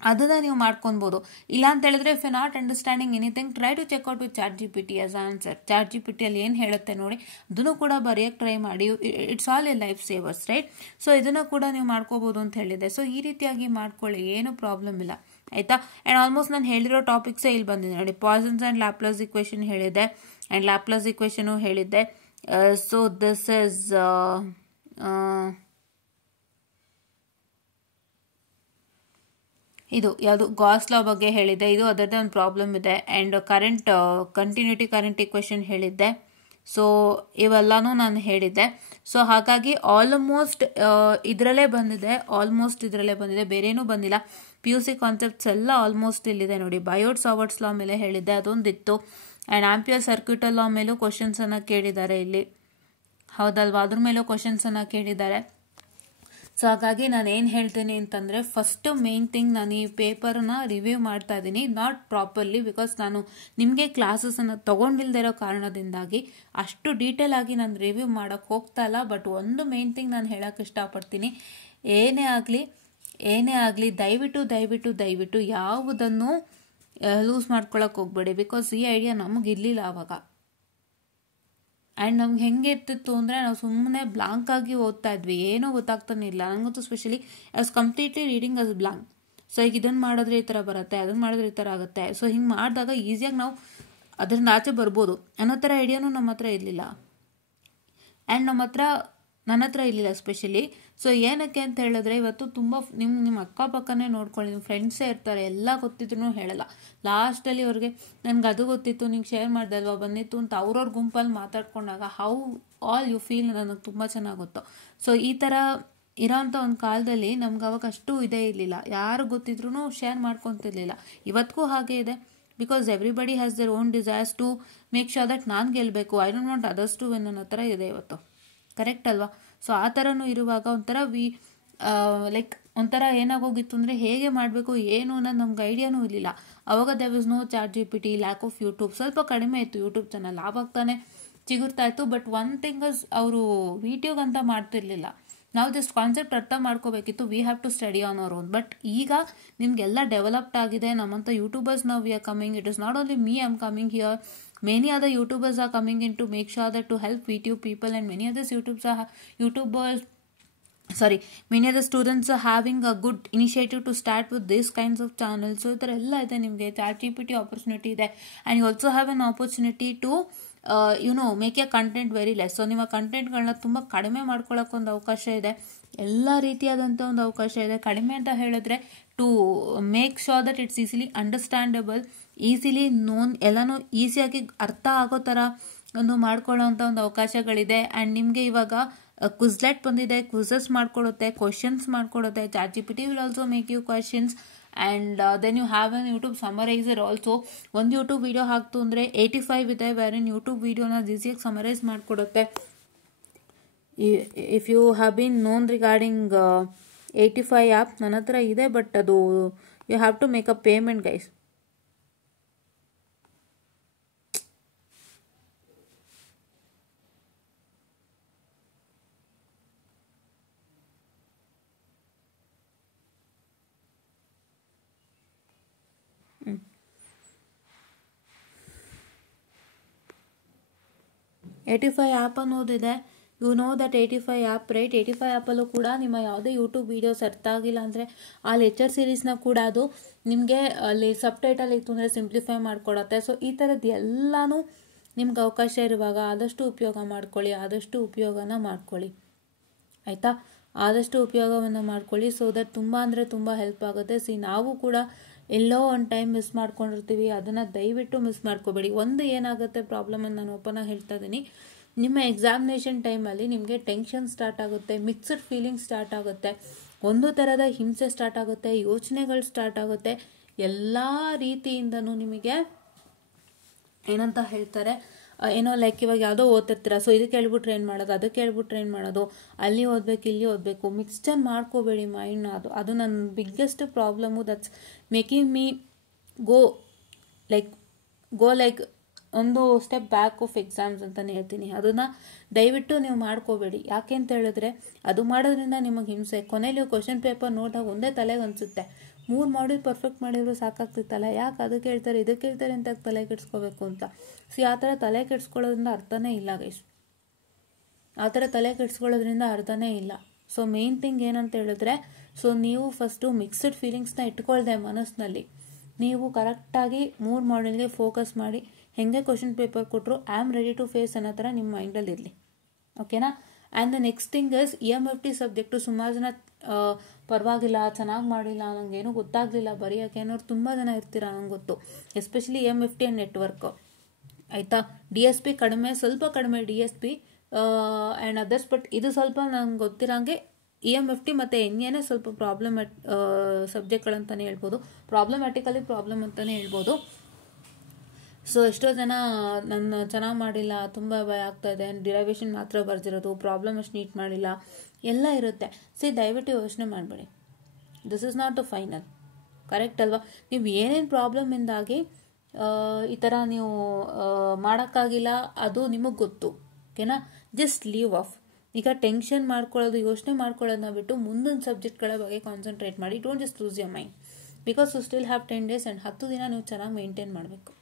ಅದನ್ನ ನೀವು ಮಾಡ್ಕೊಬೋದು. ಇಲ್ಲ ಅಂತ ಹೇಳಿದ್ರೆ if you not understanding anything, try to check out with ChatGPT as answer. ChatGPT ಅಲ್ಲಿ ಏನು ಹೇಳುತ್ತೆ ನೋಡಿ, ಅದನ್ನು ಕೂಡ ಬರೆಯೋಕ್ಕೆ ಟ್ರೈ ಮಾಡಿ. It's all a life savers, right? So ಇದನ್ನು ಕೂಡ ನೀವು ಮಾಡ್ಕೋಬೋದು ಅಂತ ಹೇಳಿದೆ. ಸೊ ಈ ರೀತಿಯಾಗಿ ಮಾಡ್ಕೊಳ್ಳಿ, ಏನು ಪ್ರಾಬ್ಲಮ್ ಇಲ್ಲ, ಆಯ್ತಾ? ಆ್ಯಂಡ್ ಆಲ್ಮೋಸ್ಟ್ ನಾನು ಹೇಳಿರೋ ಟಾಪಿಕ್ಸೇ ಇಲ್ಲಿ ಬಂದಿದೆ ನೋಡಿ. ಪಾಯ್ಸನ್ಸ್ ಆ್ಯಂಡ್ ಲ್ಯಾಪ್ಲೇಸ್ ಇಕ್ವೇಷನ್ ಹೇಳಿದೆ, ಆ್ಯಂಡ್ ಲ್ಯಾಪ್ಲೇಸ್ ಇಕ್ವೇಷನು ಹೇಳಿದ್ದೆ. ಸೊ ದಿಸ್ ಇಸ್ ಇದು ಯಾವುದು ಗಾಸ್ ಲಾ ಬಗ್ಗೆ ಹೇಳಿದ್ದೆ. ಇದು ಅದರದ್ದೇ ಒಂದು ಪ್ರಾಬ್ಲಮ್ ಇದೆ. ಆ್ಯಂಡ್ ಕಂಟಿನ್ಯೂಟಿ ಕರೆಂಟ್ ಇಕ್ವೇಷನ್ ಹೇಳಿದ್ದೆ. ಸೊ ಇವೆಲ್ಲನೂ ನಾನು ಹೇಳಿದ್ದೆ. ಸೊ ಹಾಗಾಗಿ ಆಲ್ಮೋಸ್ಟ್ ಇದರಲ್ಲೇ ಬಂದಿದೆ, ಬೇರೇನೂ ಬಂದಿಲ್ಲ. PUC ಕಾನ್ಸೆಪ್ಟ್ಸ್ ಎಲ್ಲ ಆಲ್ಮೋಸ್ಟ್ ಇಲ್ಲಿದೆ ನೋಡಿ. ಬಯೋಟ್ ಸಾವರ್ಟ್ಸ್ ಲಾ ಮೇಲೆ ಹೇಳಿದ್ದೆ, ಅದೊಂದಿತ್ತು. ಆ್ಯಂಡ್ ಆಂಪಿಯರ್ ಸರ್ಕ್ಯೂಟಲ್ ಲಾ ಮೇಲೂ ಕ್ವಶನ್ಸನ್ನು ಕೇಳಿದ್ದಾರೆ ಇಲ್ಲಿ, ಹೌದಲ್ವಾ? ಅದ್ರ ಮೇಲೂ ಕ್ವಶನ್ಸನ್ನು ಕೇಳಿದ್ದಾರೆ. ಸೊ ಹಾಗಾಗಿ ನಾನು ಏನು ಹೇಳ್ತೀನಿ ಅಂತಂದರೆ, ಫಸ್ಟ್ ಮೇನ್ ಥಿಂಗ್, ನಾನು ಈ ಪೇಪರ್ನ ರಿವ್ಯೂ ಮಾಡ್ತಾ ಇದ್ದೀನಿ ನಾಟ್ ಪ್ರಾಪರ್ಲಿ, ಬಿಕಾಸ್ ನಾನು ನಿಮಗೆ ಕ್ಲಾಸಸನ್ನು ತೊಗೊಂಡಿಲ್ದೇ ಇರೋ ಕಾರಣದಿಂದಾಗಿ ಅಷ್ಟು ಡೀಟೇಲ್ ಆಗಿ ನಾನು ರಿವ್ಯೂ ಮಾಡೋಕ್ಕೆ ಹೋಗ್ತಾ ಇಲ್ಲ. ಬಟ್ ಒಂದು ಮೇನ್ ಥಿಂಗ್ ನಾನು ಹೇಳೋಕ್ಕೆ ಇಷ್ಟಪಡ್ತೀನಿ, ಏನೇ ಆಗಲಿ ದಯವಿಟ್ಟು ಯಾವುದನ್ನು ಲೂಸ್ ಮಾಡ್ಕೊಳಕ್ಕೆ ಹೋಗ್ಬೇಡಿ. ಬಿಕಾಸ್ ಈ ಐಡಿಯಾ ನಮಗಿರಲಿಲ್ಲ ಆವಾಗ. ಆ್ಯಂಡ್ ನಮ್ಗೆ ಹೆಂಗೆ ಇರ್ತಿತ್ತು ಅಂದರೆ, ನಾವು ಸುಮ್ಮನೆ ಬ್ಲಾಂಕ್ ಆಗಿ ಓದ್ತಾ ಇದ್ವಿ, ಏನೂ ಗೊತ್ತಾಗ್ತಾನೆ ಇಲ್ಲ. ನನಗಂತೂ specially I was completely reading as blank. So ಈಗ ಇದನ್ನು ಮಾಡಿದ್ರೆ ಈ ಥರ ಬರುತ್ತೆ, ಅದನ್ನು ಮಾಡಿದ್ರೆ ಈ ಥರ ಆಗುತ್ತೆ. ಸೊ ಹಿಂಗೆ ಮಾಡಿದಾಗ ಈಸಿಯಾಗಿ ನಾವು ಅದರಿಂದ ಆಚೆ ಬರ್ಬೋದು ಅನ್ನೋ ಥರ ಐಡಿಯಾನೂ ನಮ್ಮ ಹತ್ರ ಇರಲಿಲ್ಲ. ಆ್ಯಂಡ್ ನನ್ನ ಹತ್ರ ಇರಲಿಲ್ಲ ಸ್ಪೆಷಲಿ. ಸೊ ಏನಕ್ಕೆ ಅಂತ ಹೇಳಿದ್ರೆ, ಇವತ್ತು ತುಂಬ ನಿಮ್ಮ ಅಕ್ಕಪಕ್ಕನೇ ನೋಡ್ಕೊಳ್ಳಿ, ನಿಮ್ಮ ಫ್ರೆಂಡ್ಸೇ ಇರ್ತಾರೆ, ಎಲ್ಲ ಗೊತ್ತಿದ್ರು ಹೇಳಲ್ಲ. ಲಾಸ್ಟಲ್ಲಿ ಅವ್ರಿಗೆ ನನಗೆ ಅದು ಗೊತ್ತಿತ್ತು, ನಿಂಗೆ ಶೇರ್ ಮಾಡಿದೆ ಅಲ್ವಾ, ಬಂದಿತ್ತು ಅಂತ ಅವ್ರವ್ರ ಗುಂಪಲ್ಲಿ ಮಾತಾಡ್ಕೊಂಡಾಗ ಹೌ ಆಲ್ ಯು ಫೀಲ್ ನನಗೆ ತುಂಬ ಚೆನ್ನಾಗಿ ಗೊತ್ತು. ಸೊ ಈ ಥರ ಇರೋಂಥ ಒಂದು ಕಾಲದಲ್ಲಿ ನಮ್ಗೆ ಅವಾಗ ಅಷ್ಟು ಇದೇ ಇರಲಿಲ್ಲ, ಯಾರು ಗೊತ್ತಿದ್ರೂ ಶೇರ್ ಮಾಡ್ಕೊತಿರ್ಲಿಲ್ಲ. ಇವತ್ತಿಗೂ ಹಾಗೆ ಇದೆ. Because everybody has their own desires to make sure that ನಾನು ಗೆಲ್ಲಬೇಕು, I don't want others to win ಅನ್ನೋ ಥರ ಇದೆ ಇವತ್ತು. ಕರೆಕ್ಟ್ ಅಲ್ವಾ? ಸೊ ಆ ಥರನೂ ಇರುವಾಗ ಒಂಥರ ಏನಾಗೋಗಿತ್ತು ಅಂದರೆ, ಹೇಗೆ ಮಾಡಬೇಕು ಏನು ಅನ್ನೋದು ನಮ್ಗೆ ಐಡಿಯಾನೂ ಇರಲಿಲ್ಲ. ಅವಾಗ there was no ChatGPT, lack of YouTube. ಸ್ವಲ್ಪ ಕಡಿಮೆ ಇತ್ತು ಯೂಟ್ಯೂಬ್ ಚಾನಲ್, ಆವಾಗ್ತಾನೆ ಚಿಗುರ್ತಾ ಇತ್ತು. ಬಟ್ ಒನ್ ಥಿಂಗ್ ಇಸ್, ಅವರು ವಿಡಿಯೋಗಂತ ಮಾಡ್ತಿರ್ಲಿಲ್ಲ. ನಾವು ಜಸ್ಟ್ ಕಾನ್ಸೆಪ್ಟ್ ಅರ್ಥ ಮಾಡ್ಕೋಬೇಕಿತ್ತು. We have to study on our own. But ಈಗ ನಿಮಗೆಲ್ಲ ಡೆವಲಪ್ಡ್ ಆಗಿದೆ. ನಮ್ಮಂಥ ಯೂಟ್ಯೂಬರ್ಸ್ ನಾವು we are coming. It is not only me I am coming here. Many other YouTubers are coming in to make sure that to help VTube people, and many other many other students are having a good initiative to start with these kinds of channels. So ಇದರ ಎಲ್ಲ ಇದೆ, ನಿಮಗೆ ChatGPT opportunity ಇದೆ. And you also have an opportunity to make a content very less. So ನಿಮ್ಮ ಕಂಟೆಂಟ್ಗಳನ್ನ ತುಂಬ ಕಡಿಮೆ ಮಾಡ್ಕೊಳ್ಳೋಕೆ ಒಂದು ಅವಕಾಶ ಇದೆ, ಎಲ್ಲ ರೀತಿಯಾದಂಥ ಒಂದು ಅವಕಾಶ ಇದೆ. ಕಡಿಮೆ ಅಂತ ಹೇಳಿದ್ರೆ to make sure that it's easily understandable, easily known, ಎಲ್ಲನೂ ಈಸಿಯಾಗಿ ಅರ್ಥ ಆಗೋ ಥರ ಒಂದು ಮಾಡ್ಕೊಳ್ಳೋವಂಥ ಒಂದು ಅವಕಾಶಗಳಿದೆ. ಆ್ಯಂಡ್ ನಿಮಗೆ ಇವಾಗ ಕ್ವಿಜ್ಲೆಟ್ ಬಂದಿದೆ, ಕ್ವಿಝಸ್ ಮಾಡ್ಕೊಡುತ್ತೆ, ಕ್ವಶನ್ಸ್ ಮಾಡ್ಕೊಡುತ್ತೆ. ChatGPT will also make you questions. And then you have an YouTube summariser also. ಒಂದು ಯೂಟ್ಯೂಬ್ ವಿಡಿಯೋ ಹಾಕ್ತು ಅಂದರೆ 85 ಇದೆ, ವೇರ್ ಯೂಟ್ಯೂಬ್ ವಿಡಿಯೋನ ಈಸಿಯಾಗಿ ಸಮರೈಸ್ ಮಾಡಿಕೊಡುತ್ತೆ. If you have been known regarding 85 app ನನ್ನ ಹತ್ರ ಇದೆ, ಬಟ್ ಅದು you have to make a payment guys. $85 app ಅನ್ನೋದಿದೆ. You know that 85 app, right? 85 ಆ್ಯಪಲ್ಲೂ ಕೂಡ ನಿಮ್ಮ ಯಾವುದೇ ಯೂಟ್ಯೂಬ್ ವೀಡಿಯೋಸ್ ಅರ್ಥ ಆಗಿಲ್ಲ ಅಂದರೆ ಆ ಲೆಕ್ಚರ್ ಸೀರೀಸ್ನ ಕೂಡ ಅದು ನಿಮಗೆ ಅಲ್ಲಿ ಸಬ್ ಟೈಟಲ್ ಇತ್ತು ಅಂದರೆ ಸಿಂಪ್ಲಿಫೈ ಮಾಡಿಕೊಡತ್ತೆ. ಸೊ ಈ ಥರದ್ದು ಎಲ್ಲನೂ ನಿಮ್ಗೆ ಅವಕಾಶ ಇರುವಾಗ ಆದಷ್ಟು ಉಪಯೋಗ ಮಾಡ್ಕೊಳ್ಳಿ, ಆದಷ್ಟು ಉಪಯೋಗನ ಮಾಡ್ಕೊಳ್ಳಿ, ಆಯಿತಾ? ಆದಷ್ಟು ಉಪಯೋಗವನ್ನು ಮಾಡ್ಕೊಳ್ಳಿ. ಸೊ ದಟ್ ತುಂಬ ಅಂದರೆ ತುಂಬ ಹೆಲ್ಪ್ ಆಗುತ್ತೆ. ನಾವು ಕೂಡ ಎಲ್ಲೋ ಒಂದು ಟೈಮ್ ಮಿಸ್ ಮಾಡ್ಕೊಂಡಿರ್ತೀವಿ, ಅದನ್ನು ದಯವಿಟ್ಟು ಮಿಸ್ ಮಾಡ್ಕೋಬೇಡಿ. ಒಂದು ಏನಾಗುತ್ತೆ ಪ್ರಾಬ್ಲಮ್ ಅಂತ ನಾನು ಓಪನ್ ಆಗಿ ಹೇಳ್ತಾ ಇದ್ದೀನಿ, ನಿಮ್ಮ ಎಕ್ಸಾಮಿನೇಷನ್ ಟೈಮಲ್ಲಿ ನಿಮಗೆ ಟೆನ್ಷನ್ ಸ್ಟಾರ್ಟ್ ಆಗುತ್ತೆ, ಮಿಕ್ಸ್ಡ್ ಫೀಲಿಂಗ್ ಸ್ಟಾರ್ಟ್ ಆಗುತ್ತೆ, ಒಂದು ಥರದ ಹಿಂಸೆ ಸ್ಟಾರ್ಟ್ ಆಗುತ್ತೆ, ಯೋಚನೆಗಳು ಸ್ಟಾರ್ಟ್ ಆಗುತ್ತೆ. ಎಲ್ಲ ರೀತಿಯಿಂದನೂ ನಿಮಗೆ ಏನಂತ ಹೇಳ್ತಾರೆ, ಏನೋ ಲೈಕ್ ಇವಾಗ ಯಾವುದೋ ಓದ್ತಿರ್ತೀರ, ಸೊ ಇದಕ್ಕೆ ಹೇಳ್ಬಿಟ್ರೆ ಏನು ಮಾಡೋದು, ಅದಕ್ಕೆ ಹೇಳ್ಬಿಟ್ರೆ ಏನು ಮಾಡೋದು, ಅಲ್ಲಿ ಓದಬೇಕು ಇಲ್ಲಿ ಓದಬೇಕು, ಮಿಕ್ಸ್ಚರ್ ಮಾಡ್ಕೋಬೇಡಿ ಮೈಂಡ್ನ. ಅದು ನನ್ನ biggest problem. That's making me go like ಒಂದು ಸ್ಟೆಪ್ ಬ್ಯಾಕ್ ಆಫ್ ಎಕ್ಸಾಮ್ಸ್ ಅಂತಲೇ ಹೇಳ್ತೀನಿ. ಅದನ್ನು ದಯವಿಟ್ಟು ನೀವು ಮಾಡ್ಕೋಬೇಡಿ. ಯಾಕೆ ಅಂತ ಹೇಳಿದ್ರೆ ಅದು ಮಾಡೋದ್ರಿಂದ ನಿಮಗೆ ಹಿಂಸೆ. ಕೊನೆಯಲ್ಲಿ ಕ್ವಶನ್ ಪೇಪರ್ ನೋಡಿದಾಗ ಒಂದೇ ತಲೆಗೆ ಅನಿಸುತ್ತೆ, 3 ಮಾಡ್ಯೂಲ್ ಪರ್ಫೆಕ್ಟ್ ಮಾಡಿದ್ರು ಸಾಕಾಗ್ತಿತ್ತಲ್ಲ, ಯಾಕೆ ಅದಕ್ಕೆ ಹೇಳ್ತಾರೆ ಇದಕ್ಕೆ ಹೇಳ್ತಾರೆ ಅಂತ ತಲೆ ಕೆಡಿಸ್ಕೋಬೇಕು ಅಂತ. ಆ ಥರ ತಲೆ ಕೆಡಿಸ್ಕೊಳ್ಳೋದ್ರಿಂದ ಅರ್ಥನೇ ಇಲ್ಲ ಗೈಸ್, ಆ ಥರ ತಲೆ ಕೆಡಿಸ್ಕೊಳ್ಳೋದ್ರಿಂದ ಅರ್ಥನೇ ಇಲ್ಲ. ಸೊ ಮೇನ್ ಥಿಂಗ್ ಏನಂತ ಹೇಳಿದ್ರೆ, ಸೊ ನೀವು ಫಸ್ಟು ಮಿಕ್ಸ್ಡ್ ಫೀಲಿಂಗ್ಸ್ನ ಇಟ್ಕೊಳ್ದೆ ಮನಸ್ಸಿನಲ್ಲಿ ನೀವು ಕರೆಕ್ಟಾಗಿ 3 ಮಾಡ್ಯೂಲ್ಗೆ ಫೋಕಸ್ ಮಾಡಿ, ಹೆಂಗೆ ಕ್ವಶನ್ ಪೇಪರ್ ಕೊಟ್ಟರು I am ready to face ಅನ್ನೋ ಥರ ನಿಮ್ಮ ಮೈಂಡಲ್ಲಿ ಇರಲಿ. ಓಕೆನಾ? And the next thing is EMFT subject ಸುಮಾರು ಜನ ಪರವಾಗಿಲ್ಲ, ಚೆನ್ನಾಗಿ ಮಾಡಿಲ್ಲ, ನನಗೇನು ಗೊತ್ತಾಗಲಿಲ್ಲ ಬರೆಯೋಕ್ಕೆ ಅನ್ನೋರು ತುಂಬ ಜನ ಇರ್ತೀರ, ನಂಗೆ ಗೊತ್ತು. ಎಸ್ಪೆಷಲಿ EMFT ಆ್ಯಂಡ್ ನೆಟ್ವರ್ಕ್ ಆಯಿತಾ. DSP ಕಡಿಮೆ, ಸ್ವಲ್ಪ ಕಡಿಮೆ DSP ಆ್ಯಂಡ್ ಅದರ್ಸ್, ಬಟ್ ಇದು ಸ್ವಲ್ಪ ನಂಗೆ ಗೊತ್ತಿರೋಂಗೆ EMFT ಮತ್ತು NAನೇ ಸ್ವಲ್ಪ ಸಬ್ಜೆಕ್ಟ್ಗಳಂತಲೇ ಹೇಳ್ಬೋದು, ಪ್ರಾಬ್ಲಮ್ ಅಂತಲೇ ಹೇಳ್ಬೋದು. ಸೊ ಎಷ್ಟೋ ಜನ ನನ್ನ ಚೆನ್ನಾಗಿ ಮಾಡಿಲ್ಲ, ತುಂಬ ಭಯ ಆಗ್ತಾಯಿದೆ, ಡಿರೈವೇಷನ್ ಮಾತ್ರ ಬರ್ದಿರೋದು, ಪ್ರಾಬ್ಲಮ್ ಅಷ್ಟು ನೀಟ್ ಮಾಡಿಲ್ಲ, ಎಲ್ಲ ಇರುತ್ತೆ. ದಯವಿಟ್ಟು ಯೋಚನೆ ಮಾಡಬೇಡಿ, this is not the final. Correct ಅಲ್ವಾ? ನೀವು ಏನೇನು ಪ್ರಾಬ್ಲಮಿಂದಾಗಿ ಈ ಥರ ನೀವು ಮಾಡೋಕ್ಕಾಗಿಲ್ಲ ಅದು ನಿಮಗೆ ಗೊತ್ತು. ಓಕೆನಾ? Just leave off. ಈಗ ಟೆನ್ಷನ್ ಮಾಡ್ಕೊಳ್ಳೋದು, ಯೋಚನೆ ಮಾಡ್ಕೊಳ್ಳೋದನ್ನ ಬಿಟ್ಟು ಮುಂದಿನ ಸಬ್ಜೆಕ್ಟ್ಗಳ ಬಗ್ಗೆ ಕಾನ್ಸಂಟ್ರೇಟ್ ಮಾಡಿ. Don't just lose your mind, because you still have 10 days and 10 ದಿನ ನೀವು ಚೆನ್ನಾಗಿ ಮೇಂಟೈನ್ ಮಾಡಬೇಕು.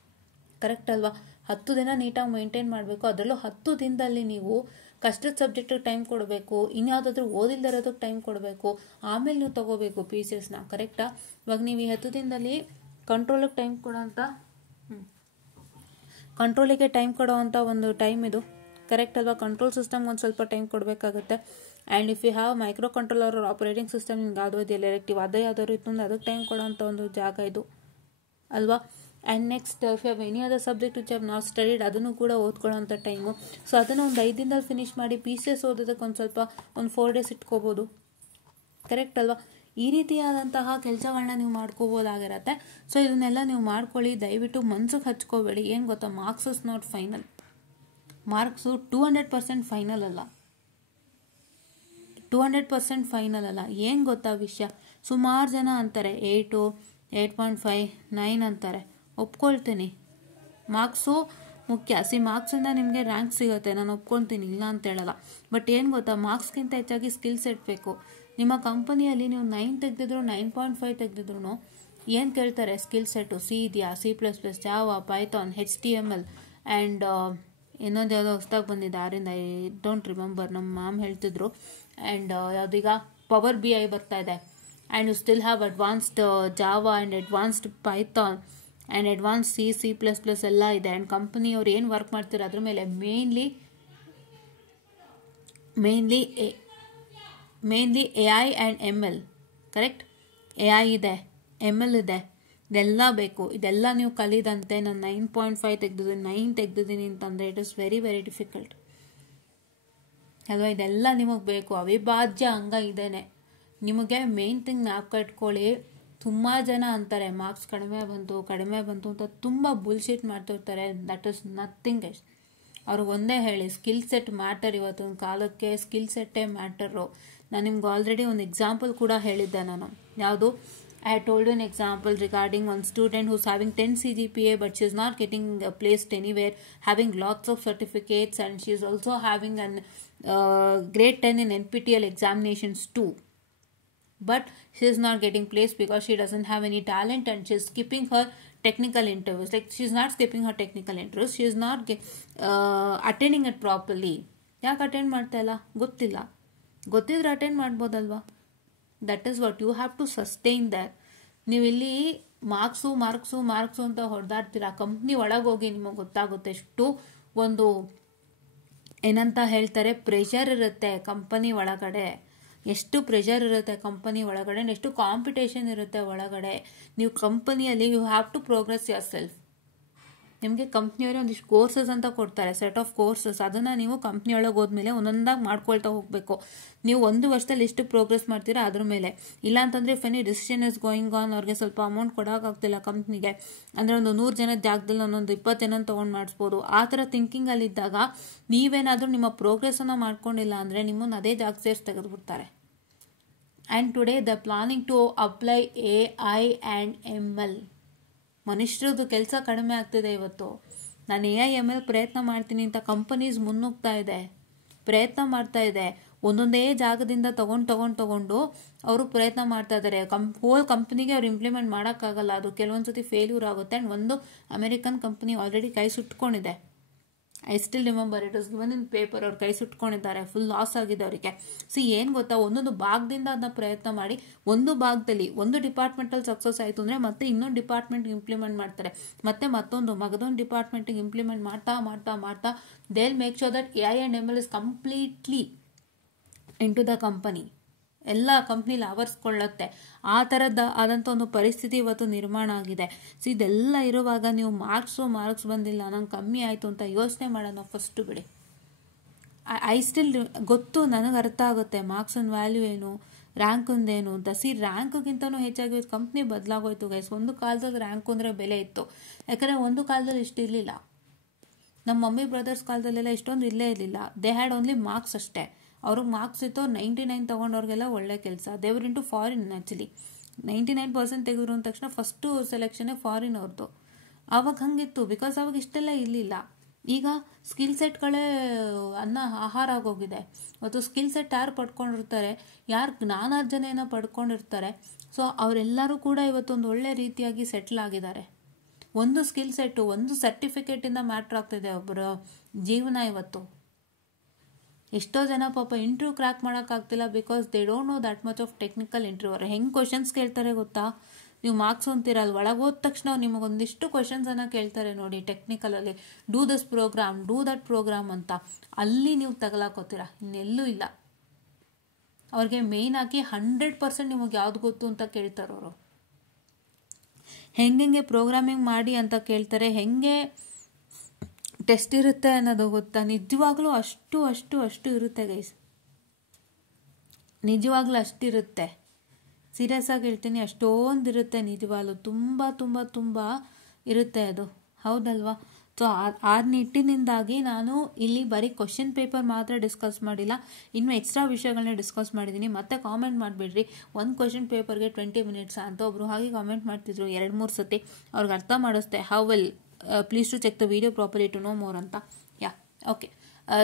ಕರೆಕ್ಟ್ ಅಲ್ವಾ? 10 ದಿನ ನೀಟಾಗಿ ಮೇಂಟೈನ್ ಮಾಡಬೇಕು. ಅದರಲ್ಲೂ 10 ದಿನದಲ್ಲಿ ನೀವು ಕಷ್ಟದ ಸಬ್ಜೆಕ್ಟಿಗೆ ಟೈಮ್ ಕೊಡಬೇಕು, ಇನ್ಯಾವುದಾದ್ರೂ ಓದಿಲ್ದಿರೋದಕ್ಕೆ ಟೈಮ್ ಕೊಡಬೇಕು, ಆಮೇಲೆ ನೀವು ತೊಗೋಬೇಕು PCSನ. ಕರೆಕ್ಟಾ? ಇವಾಗ ನೀವು ಈ 10 ದಿನದಲ್ಲಿ ಕಂಟ್ರೋಲಿಗೆ ಟೈಮ್ ಕೊಡೋವಂಥ ಒಂದು ಟೈಮ್ ಇದು. ಕರೆಕ್ಟ್ ಅಲ್ವಾ? ಕಂಟ್ರೋಲ್ ಸಿಸ್ಟಮ್ಗೆ ಒಂದು ಸ್ವಲ್ಪ ಟೈಮ್ ಕೊಡಬೇಕಾಗುತ್ತೆ. And if you have micro controller operating system, ನಿಮ್ಗೆ ಯಾವುದೋ ಇದೆಯಲ್ಲ ಎಲೆಕ್ಟಿವ್, ಅದೇ ಯಾವ್ದಾದ್ರು ಇತ್ತು ಅಂದ್ರೆ ಅದಕ್ಕೆ ಟೈಮ್ ಕೊಡೋವಂಥ ಒಂದು ಜಾಗ ಇದು ಅಲ್ವಾ. And next if you have any other subject which have not studied, ಅದನ್ನು ಕೂಡ ಓದ್ಕೊಳ್ಳೋಂಥ ಟೈಮು. ಸೊ ಅದನ್ನು ಒಂದು 5 ದಿನದಲ್ಲಿ ಫಿನಿಷ್ ಮಾಡಿ, PCS ಓದೋದಕ್ಕೆ ಒಂದು 4 days ಇಟ್ಕೋಬೋದು. ಕರೆಕ್ಟ್ ಅಲ್ವಾ? ಈ ರೀತಿಯಾದಂತಹ ಕೆಲಸಗಳನ್ನ ನೀವು ಮಾಡ್ಕೋಬೋದಾಗಿರತ್ತೆ. ಸೊ ಇದನ್ನೆಲ್ಲ ನೀವು ಮಾಡ್ಕೊಳ್ಳಿ. ದಯವಿಟ್ಟು ಮನ್ಸಿಗೆ ಹಚ್ಕೋಬೇಡಿ. ಏನು ಗೊತ್ತಾ, marks is not final. Marks 200% final ಅಲ್ಲ, 200% ಫೈನಲ್ ಅಲ್ಲ. ಏನು ಗೊತ್ತಾ ವಿಷಯ, ಸುಮಾರು ಜನ ಅಂತಾರೆ 8, 8.5, 9 ಅಂತಾರೆ. ಒಪ್ಕೊಳ್ತೀನಿ, ಮಾರ್ಕ್ಸು ಮುಖ್ಯ. ಮಾರ್ಕ್ಸಿಂದ ನಿಮಗೆ ರ್ಯಾಂಕ್ ಸಿಗುತ್ತೆ, ನಾನು ಒಪ್ಕೊಳ್ತೀನಿ, ಇಲ್ಲ ಅಂತ ಹೇಳಲ್ಲ. ಬಟ್ ಏನು ಗೊತ್ತಾ, ಮಾರ್ಕ್ಸ್ಗಿಂತ ಹೆಚ್ಚಾಗಿ ಸ್ಕಿಲ್ ಸೆಟ್ ಬೇಕು. ನಿಮ್ಮ ಕಂಪನಿಯಲ್ಲಿ ನೀವು 9 ತೆಗೆದಿದ್ರು 9.5 ತೆಗೆದಿದ್ರು ಏನು ಕೇಳ್ತಾರೆ, ಸ್ಕಿಲ್ ಸೆಟ್ಟು. C ಇದೆಯಾ, C++, Java, Python, HTML and ಇನ್ನೊಂದು ಯಾವುದೋ ಹೊಸದಾಗಿ ಬಂದಿದೆ, ಆರಿಂದ ಐ ಡೋಂಟ್ ರಿಮೆಂಬರ್, ನಮ್ಮ ಮ್ಯಾಮ್ ಹೇಳ್ತಿದ್ರು. ಆ್ಯಂಡ್ ಯಾವುದೀಗ ಪವರ್ BI ಬರ್ತಾ ಇದೆ. And you still have advanced Java and advanced Python and advance C++ ಎಲ್ಲ ಇದೆ. ಆ್ಯಂಡ್ ಕಂಪನಿಯವ್ರು ಏನು ವರ್ಕ್ ಮಾಡ್ತಾರೆ ಅದ್ರ ಮೇಲೆ mainly AI and ML. Correct? AI ಇದೆ, ML ಇದೆ, ಇದೆಲ್ಲ ಬೇಕು. ಇದೆಲ್ಲ ನೀವು ಕಲಿದಂತೆ ನಾನು 9.5 ತೆಗೆದಿದ್ದೀನಿ, 9 ತೆಗೆದಿದ್ದೀನಿ ಅಂತಂದರೆ it is very very difficult ಅಲ್ವಾ. ಇದೆಲ್ಲ ನಿಮಗೆ ಬೇಕು, ಅವಿಭಾಜ್ಯ ಅಂಗ ಇದೇನೆ. ನಿಮಗೆ ಮೇನ್ ಥಿಂಗ್ ಜ್ಞಾಪಕ ಇಟ್ಕೊಳ್ಳಿ. ತುಂಬ ಜನ ಅಂತಾರೆ ಮಾರ್ಕ್ಸ್ ಕಡಿಮೆ ಬಂತು ಅಂತ ತುಂಬ ಬುಲ್ಶಿಟ್ ಮಾಡ್ತಿರ್ತಾರೆ. That is nothing yes. ಅವ್ರಿಗೆ ಒಂದೇ ಹೇಳಿ, ಸ್ಕಿಲ್ ಸೆಟ್ ಮ್ಯಾಟರ್. ಇವತ್ತೊಂದು ಕಾಲಕ್ಕೆ ಸ್ಕಿಲ್ ಸೆಟ್ಟೇ ಮ್ಯಾಟರು. ನಾನು ನಿಮ್ಗೆ ಆಲ್ರೆಡಿ ಒಂದು ಎಕ್ಸಾಂಪಲ್ ಕೂಡ ಹೇಳಿದ್ದೆ. ನಾನು ಯಾವುದು, I had told you an example regarding one student who's having 10 CGPA but she's not getting placed anywhere, having lots of certificates, and she's also having an grade 10 in NPTEL examinations too. But she's not getting placed because she doesn't have any talent and she's skipping her technical interviews. Like, she's not skipping her technical interviews, she's not attending it properly. ಯಾಕೆ attend ಮಾಡ್ತಾ ಇಲ್ಲ ಗೊತ್ತಿಲ್ಲ. ಗೊತ್ತಿದ್ರೆ attend ಮಾಡ್ಬೋದಲ್ವಾ. That is what you have to sustain that. ನೀವು ಇಲ್ಲಿ marks ಅಂತ ಹೊಡೆದಾಡ್ತೀರಾ. Company ಒಳಗೋಗಿ ನಿಮಗೆ ಗೊತ್ತಾಗುತ್ತೆ ಎಷ್ಟು ಒಂದು ಏನಂತ ಹೇಳ್ತಾರೆ ಪ್ರೆಷರ್ ಇರುತ್ತೆ ಕಂಪನಿ ಒಳಗಡೆ. ಎಷ್ಟು ಪ್ರೆಷರ್ ಇರುತ್ತೆ ಕಂಪನಿ ಒಳಗಡೆ, ಎಷ್ಟು ಕಾಂಪಿಟೇಷನ್ ಇರುತ್ತೆ ಒಳಗಡೆ. ನೀವು ಕಂಪನಿಯಲ್ಲಿ you have to progress yourself. ನಿಮಗೆ ಕಂಪ್ನಿಯವರೇ ಒಂದಿಷ್ಟು ಕೋರ್ಸಸ್ ಅಂತ ಕೊಡ್ತಾರೆ, ಸೆಟ್ ಆಫ್ ಕೋರ್ಸಸ್. ಅದನ್ನು ನೀವು ಕಂಪ್ನಿ ಒಳಗೆ ಹೋದ್ಮೇಲೆ ಒಂದೊಂದಾಗಿ ಮಾಡ್ಕೊಳ್ತಾ ಹೋಗಬೇಕು. ನೀವು 1 ವರ್ಷದಲ್ಲಿ ಎಷ್ಟು ಪ್ರೋಗ್ರೆಸ್ ಮಾಡ್ತೀರಾ ಅದ್ರ ಮೇಲೆ. ಇಲ್ಲ ಅಂತಂದರೆ if any decision is going on, ಅವ್ರಿಗೆ ಸ್ವಲ್ಪ ಅಮೌಂಟ್ ಕೊಡೋಕ್ಕಾಗ್ತಿಲ್ಲ ಕಂಪ್ನಿಗೆ ಅಂದರೆ ಒಂದು 100 ಜನದ ಜಾಗದಲ್ಲಿ ಒಂದೊಂದು 20 ಜನ ತೊಗೊಂಡು ಮಾಡಿಸ್ಬೋದು. ಆ ಥರ ಥಿಂಕಿಂಗಲ್ಲಿದ್ದಾಗ ನೀವೇನಾದರೂ ನಿಮ್ಮ ಪ್ರೋಗ್ರೆಸ್ಸನ್ನು ಮಾಡ್ಕೊಂಡಿಲ್ಲ ಅಂದರೆ ನಿಮ್ಮನ್ನು ಅದೇ ಜಾಗ ಸೇರಿಸಿ ತೆಗೆದುಬಿಡ್ತಾರೆ. And today the planning to apply AI and ML. ಮನುಷ್ಯರದ್ದು ಕೆಲಸ ಕಡಿಮೆ ಆಗ್ತಿದೆ ಇವತ್ತು. ನಾನು AI ML ಪ್ರಯತ್ನ ಮಾಡ್ತೀನಿ ಅಂತ ಕಂಪನೀಸ್ ಮುನ್ನುಗ್ತಾ ಇದೆ, ಪ್ರಯತ್ನ ಮಾಡ್ತಾ ಇದೆ. ಒಂದೊಂದೇ ಜಾಗದಿಂದ ತಗೊಂಡು ಅವರು ಪ್ರಯತ್ನ ಮಾಡ್ತಾ ಇದ್ದಾರೆ. ಹೋಲ್ ಕಂಪ್ನಿಗೆ ಅವ್ರು ಇಂಪ್ಲಿಮೆಂಟ್ ಮಾಡೋಕ್ಕಾಗಲ್ಲ, ಅದು ಕೆಲವೊಂದ್ಸತಿ ಫೇಲ್ಯೂರ್ ಆಗುತ್ತೆ. ಆ್ಯಂಡ್ ಒಂದು ಅಮೆರಿಕನ್ ಕಂಪ್ನಿ ಆಲ್ರೆಡಿ ಕೈ ಸುಟ್ಕೊಂಡಿದೆ. I still remember, it was given in paper. ಅವ್ರು ಕೈ ಸುಟ್ಕೊಂಡಿದ್ದಾರೆ, ಫುಲ್ ಲಾಸ್ ಆಗಿದೆ ಅವರಿಗೆ. ಏನು ಗೊತ್ತಾ, ಒಂದೊಂದು ಭಾಗದಿಂದ ಅದನ್ನ ಪ್ರಯತ್ನ ಮಾಡಿ ಒಂದು ಭಾಗದಲ್ಲಿ ಒಂದು ಡಿಪಾರ್ಟ್ಮೆಂಟಲ್ಲಿ ಸಕ್ಸಸ್ ಆಯಿತು ಅಂದರೆ ಮತ್ತೆ ಇನ್ನೊಂದು ಡಿಪಾರ್ಟ್ಮೆಂಟ್ಗೆ ಇಂಪ್ಲಿಮೆಂಟ್ ಮಾಡ್ತಾರೆ, ಮತ್ತೆ ಮಗದೊಂದು ಡಿಪಾರ್ಟ್ಮೆಂಟಿಗೆ ಇಂಪ್ಲಿಮೆಂಟ್ ಮಾಡ್ತಾ they will make sure that AI and ML is completely into the company. ಎಲ್ಲ ಕಂಪ್ನಿಲಿ ಆವರಿಸ್ಕೊಳ್ಳುತ್ತೆ. ಆ ಥರದ ಆದಂಥ ಒಂದು ಪರಿಸ್ಥಿತಿ ಇವತ್ತು ನಿರ್ಮಾಣ ಆಗಿದೆ. ಸೊ ಇದೆಲ್ಲ ಇರುವಾಗ ನೀವು ಮಾರ್ಕ್ಸ್ ಬಂದಿಲ್ಲ, ನಂಗೆ ಕಮ್ಮಿ ಆಯಿತು ಅಂತ ಯೋಚನೆ ಮಾಡೋಣ ಫಸ್ಟು ಬಿಡಿ. ಐ ಸ್ಟಿಲ್ ಗೊತ್ತು, ನನಗೆ ಅರ್ಥ ಆಗುತ್ತೆ ಮಾರ್ಕ್ಸಿನ ವ್ಯಾಲ್ಯೂ ಏನು, ರ್ಯಾಂಕಿಂದೇನು ಅಂತ. ರ್ಯಾಂಕ್ಗಿಂತನೂ ಹೆಚ್ಚಾಗಿ ಕಂಪ್ನಿ ಬದಲಾಗೋಯ್ತು ಗೈಸ್. ಒಂದು ಕಾಲದಲ್ಲಿ ರ್ಯಾಂಕು ಅಂದರೆ ಬೆಲೆ ಇತ್ತು, ಯಾಕಂದರೆ ಒಂದು ಕಾಲದಲ್ಲಿ ಇಷ್ಟು ಇರಲಿಲ್ಲ. ನಮ್ಮ ಮಮ್ಮಿ ಬ್ರದರ್ಸ್ ಕಾಲದಲ್ಲೆಲ್ಲ ಇಷ್ಟೊಂದು ಇಲ್ಲೇ ಇರಲಿಲ್ಲ. ದೇ ಹ್ಯಾಡ್ ಓನ್ಲಿ ಮಾರ್ಕ್ಸ್ ಅಷ್ಟೇ. ಅವ್ರಿಗೆ ಮಾರ್ಕ್ಸ್ ಇತ್ತು, 99 ತೊಗೊಂಡವ್ರಿಗೆಲ್ಲ ಒಳ್ಳೆ ಕೆಲಸ. ದೇವ್ರ ಇಂಟು ಫಾರಿನ್. ಆ್ಯಕ್ಚುಲಿ 99% ತೆಗೆದ್ರು ಅಂದ ತಕ್ಷಣ ಫಸ್ಟು ಸೆಲೆಕ್ಷನ್ನೇ ಫಾರಿನ್ ಅವ್ರದ್ದು. ಆವಾಗ ಹಂಗಿತ್ತು, ಬಿಕಾಸ್ ಅವಾಗ ಇಷ್ಟೆಲ್ಲ ಇರಲಿಲ್ಲ. ಈಗ ಸ್ಕಿಲ್ ಸೆಟ್ಗಳೇ ಆಹಾರ ಆಗೋಗಿದೆ. ಇವತ್ತು ಸ್ಕಿಲ್ ಸೆಟ್ ಯಾರು ಪಡ್ಕೊಂಡಿರ್ತಾರೆ, ಯಾರು ಜ್ಞಾನಾರ್ಜನೆಯನ್ನು ಪಡ್ಕೊಂಡಿರ್ತಾರೆ, ಸೊ ಅವರೆಲ್ಲರೂ ಕೂಡ ಇವತ್ತೊಂದು ಒಳ್ಳೆ ರೀತಿಯಾಗಿ ಸೆಟ್ಲ್ ಆಗಿದ್ದಾರೆ. ಒಂದು ಸ್ಕಿಲ್ ಸೆಟ್ಟು, ಒಂದು ಸರ್ಟಿಫಿಕೇಟಿಂದ ಮ್ಯಾಟ್ರ್ ಆಗ್ತಿದೆ ಒಬ್ಬರ ಜೀವನ ಇವತ್ತು. ಎಷ್ಟೋ ಜನ ಪಾಪ ಇಂಟರ್ವ್ಯೂ ಕ್ರ್ಯಾಕ್ ಮಾಡೋಕ್ಕಾಗ್ತಿಲ್ಲ, because they don't know that much of technical interview. ಅವ್ರು ಹೆಂಗೆ ಕ್ವಶನ್ಸ್ ಕೇಳ್ತಾರೆ ಗೊತ್ತಾ, ನೀವು ಮಾರ್ಕ್ಸ್ ಅಂತೀರ, ಅಲ್ಲಿ ಒಳಗೆ ಹೋದ ತಕ್ಷಣ ಅವ್ರು ನಿಮಗೊಂದಿಷ್ಟು ಕ್ವಶನ್ಸನ್ನು ಕೇಳ್ತಾರೆ ನೋಡಿ ಟೆಕ್ನಿಕಲಲ್ಲಿ. Do this program, do that program ಅಂತ. ಅಲ್ಲಿ ನೀವು ತಗಲಾಕೋತೀರ, ಇನ್ನೆಲ್ಲೂ ಇಲ್ಲ. ಅವ್ರಿಗೆ ಮೇಯ್ನ್ ಆಗಿ 100% ನಿಮಗೆ ಯಾವ್ದು ಗೊತ್ತು ಅಂತ ಕೇಳ್ತಾರೆ ಅವರು. ಹೆಂಗೆ ಪ್ರೋಗ್ರಾಮಿಂಗ್ ಮಾಡಿ ಅಂತ ಕೇಳ್ತಾರೆ, ಹೆಂಗೆ ಟೆಸ್ಟ್ ಇರುತ್ತೆ ಅನ್ನೋದು ಗೊತ್ತಾ. ನಿಜವಾಗ್ಲೂ ಅಷ್ಟು ಇರುತ್ತೆ ಗೈಸ್, ನಿಜವಾಗ್ಲೂ ಅಷ್ಟಿರುತ್ತೆ. ಸೀರಿಯಸ್ ಆಗಿ ಹೇಳ್ತೀನಿ, ಅಷ್ಟೊಂದಿರುತ್ತೆ ನಿಜವಾಗ್ಲೂ. ತುಂಬ ಇರುತ್ತೆ ಅದು, ಹೌದಲ್ವಾ. ಸೊ ಆ ನಿಟ್ಟಿನಿಂದಾಗಿ ನಾನು ಇಲ್ಲಿ ಬರೀ ಕ್ವಶನ್ ಪೇಪರ್ ಮಾತ್ರ ಡಿಸ್ಕಸ್ ಮಾಡಿಲ್ಲ, ಇನ್ನೂ ಎಕ್ಸ್ಟ್ರಾ ವಿಷಯಗಳನ್ನ ಡಿಸ್ಕಸ್ ಮಾಡಿದ್ದೀನಿ. ಮತ್ತೆ ಕಾಮೆಂಟ್ ಮಾಡಿಬಿಡ್ರಿ, ಒಂದು ಕ್ವಶನ್ ಪೇಪರ್ಗೆ 20 ಮಿನಿಟ್ಸ್ ಅಂತ ಒಬ್ರು ಹಾಗೆ ಕಾಮೆಂಟ್ ಮಾಡ್ತಿದ್ರು 2-3 ಸತಿ. ಅವ್ರಿಗೆ ಅರ್ಥ ಮಾಡಿಸ್ದೆ, how well please to check the video properly to know more ಅಂತ. Yeah okay.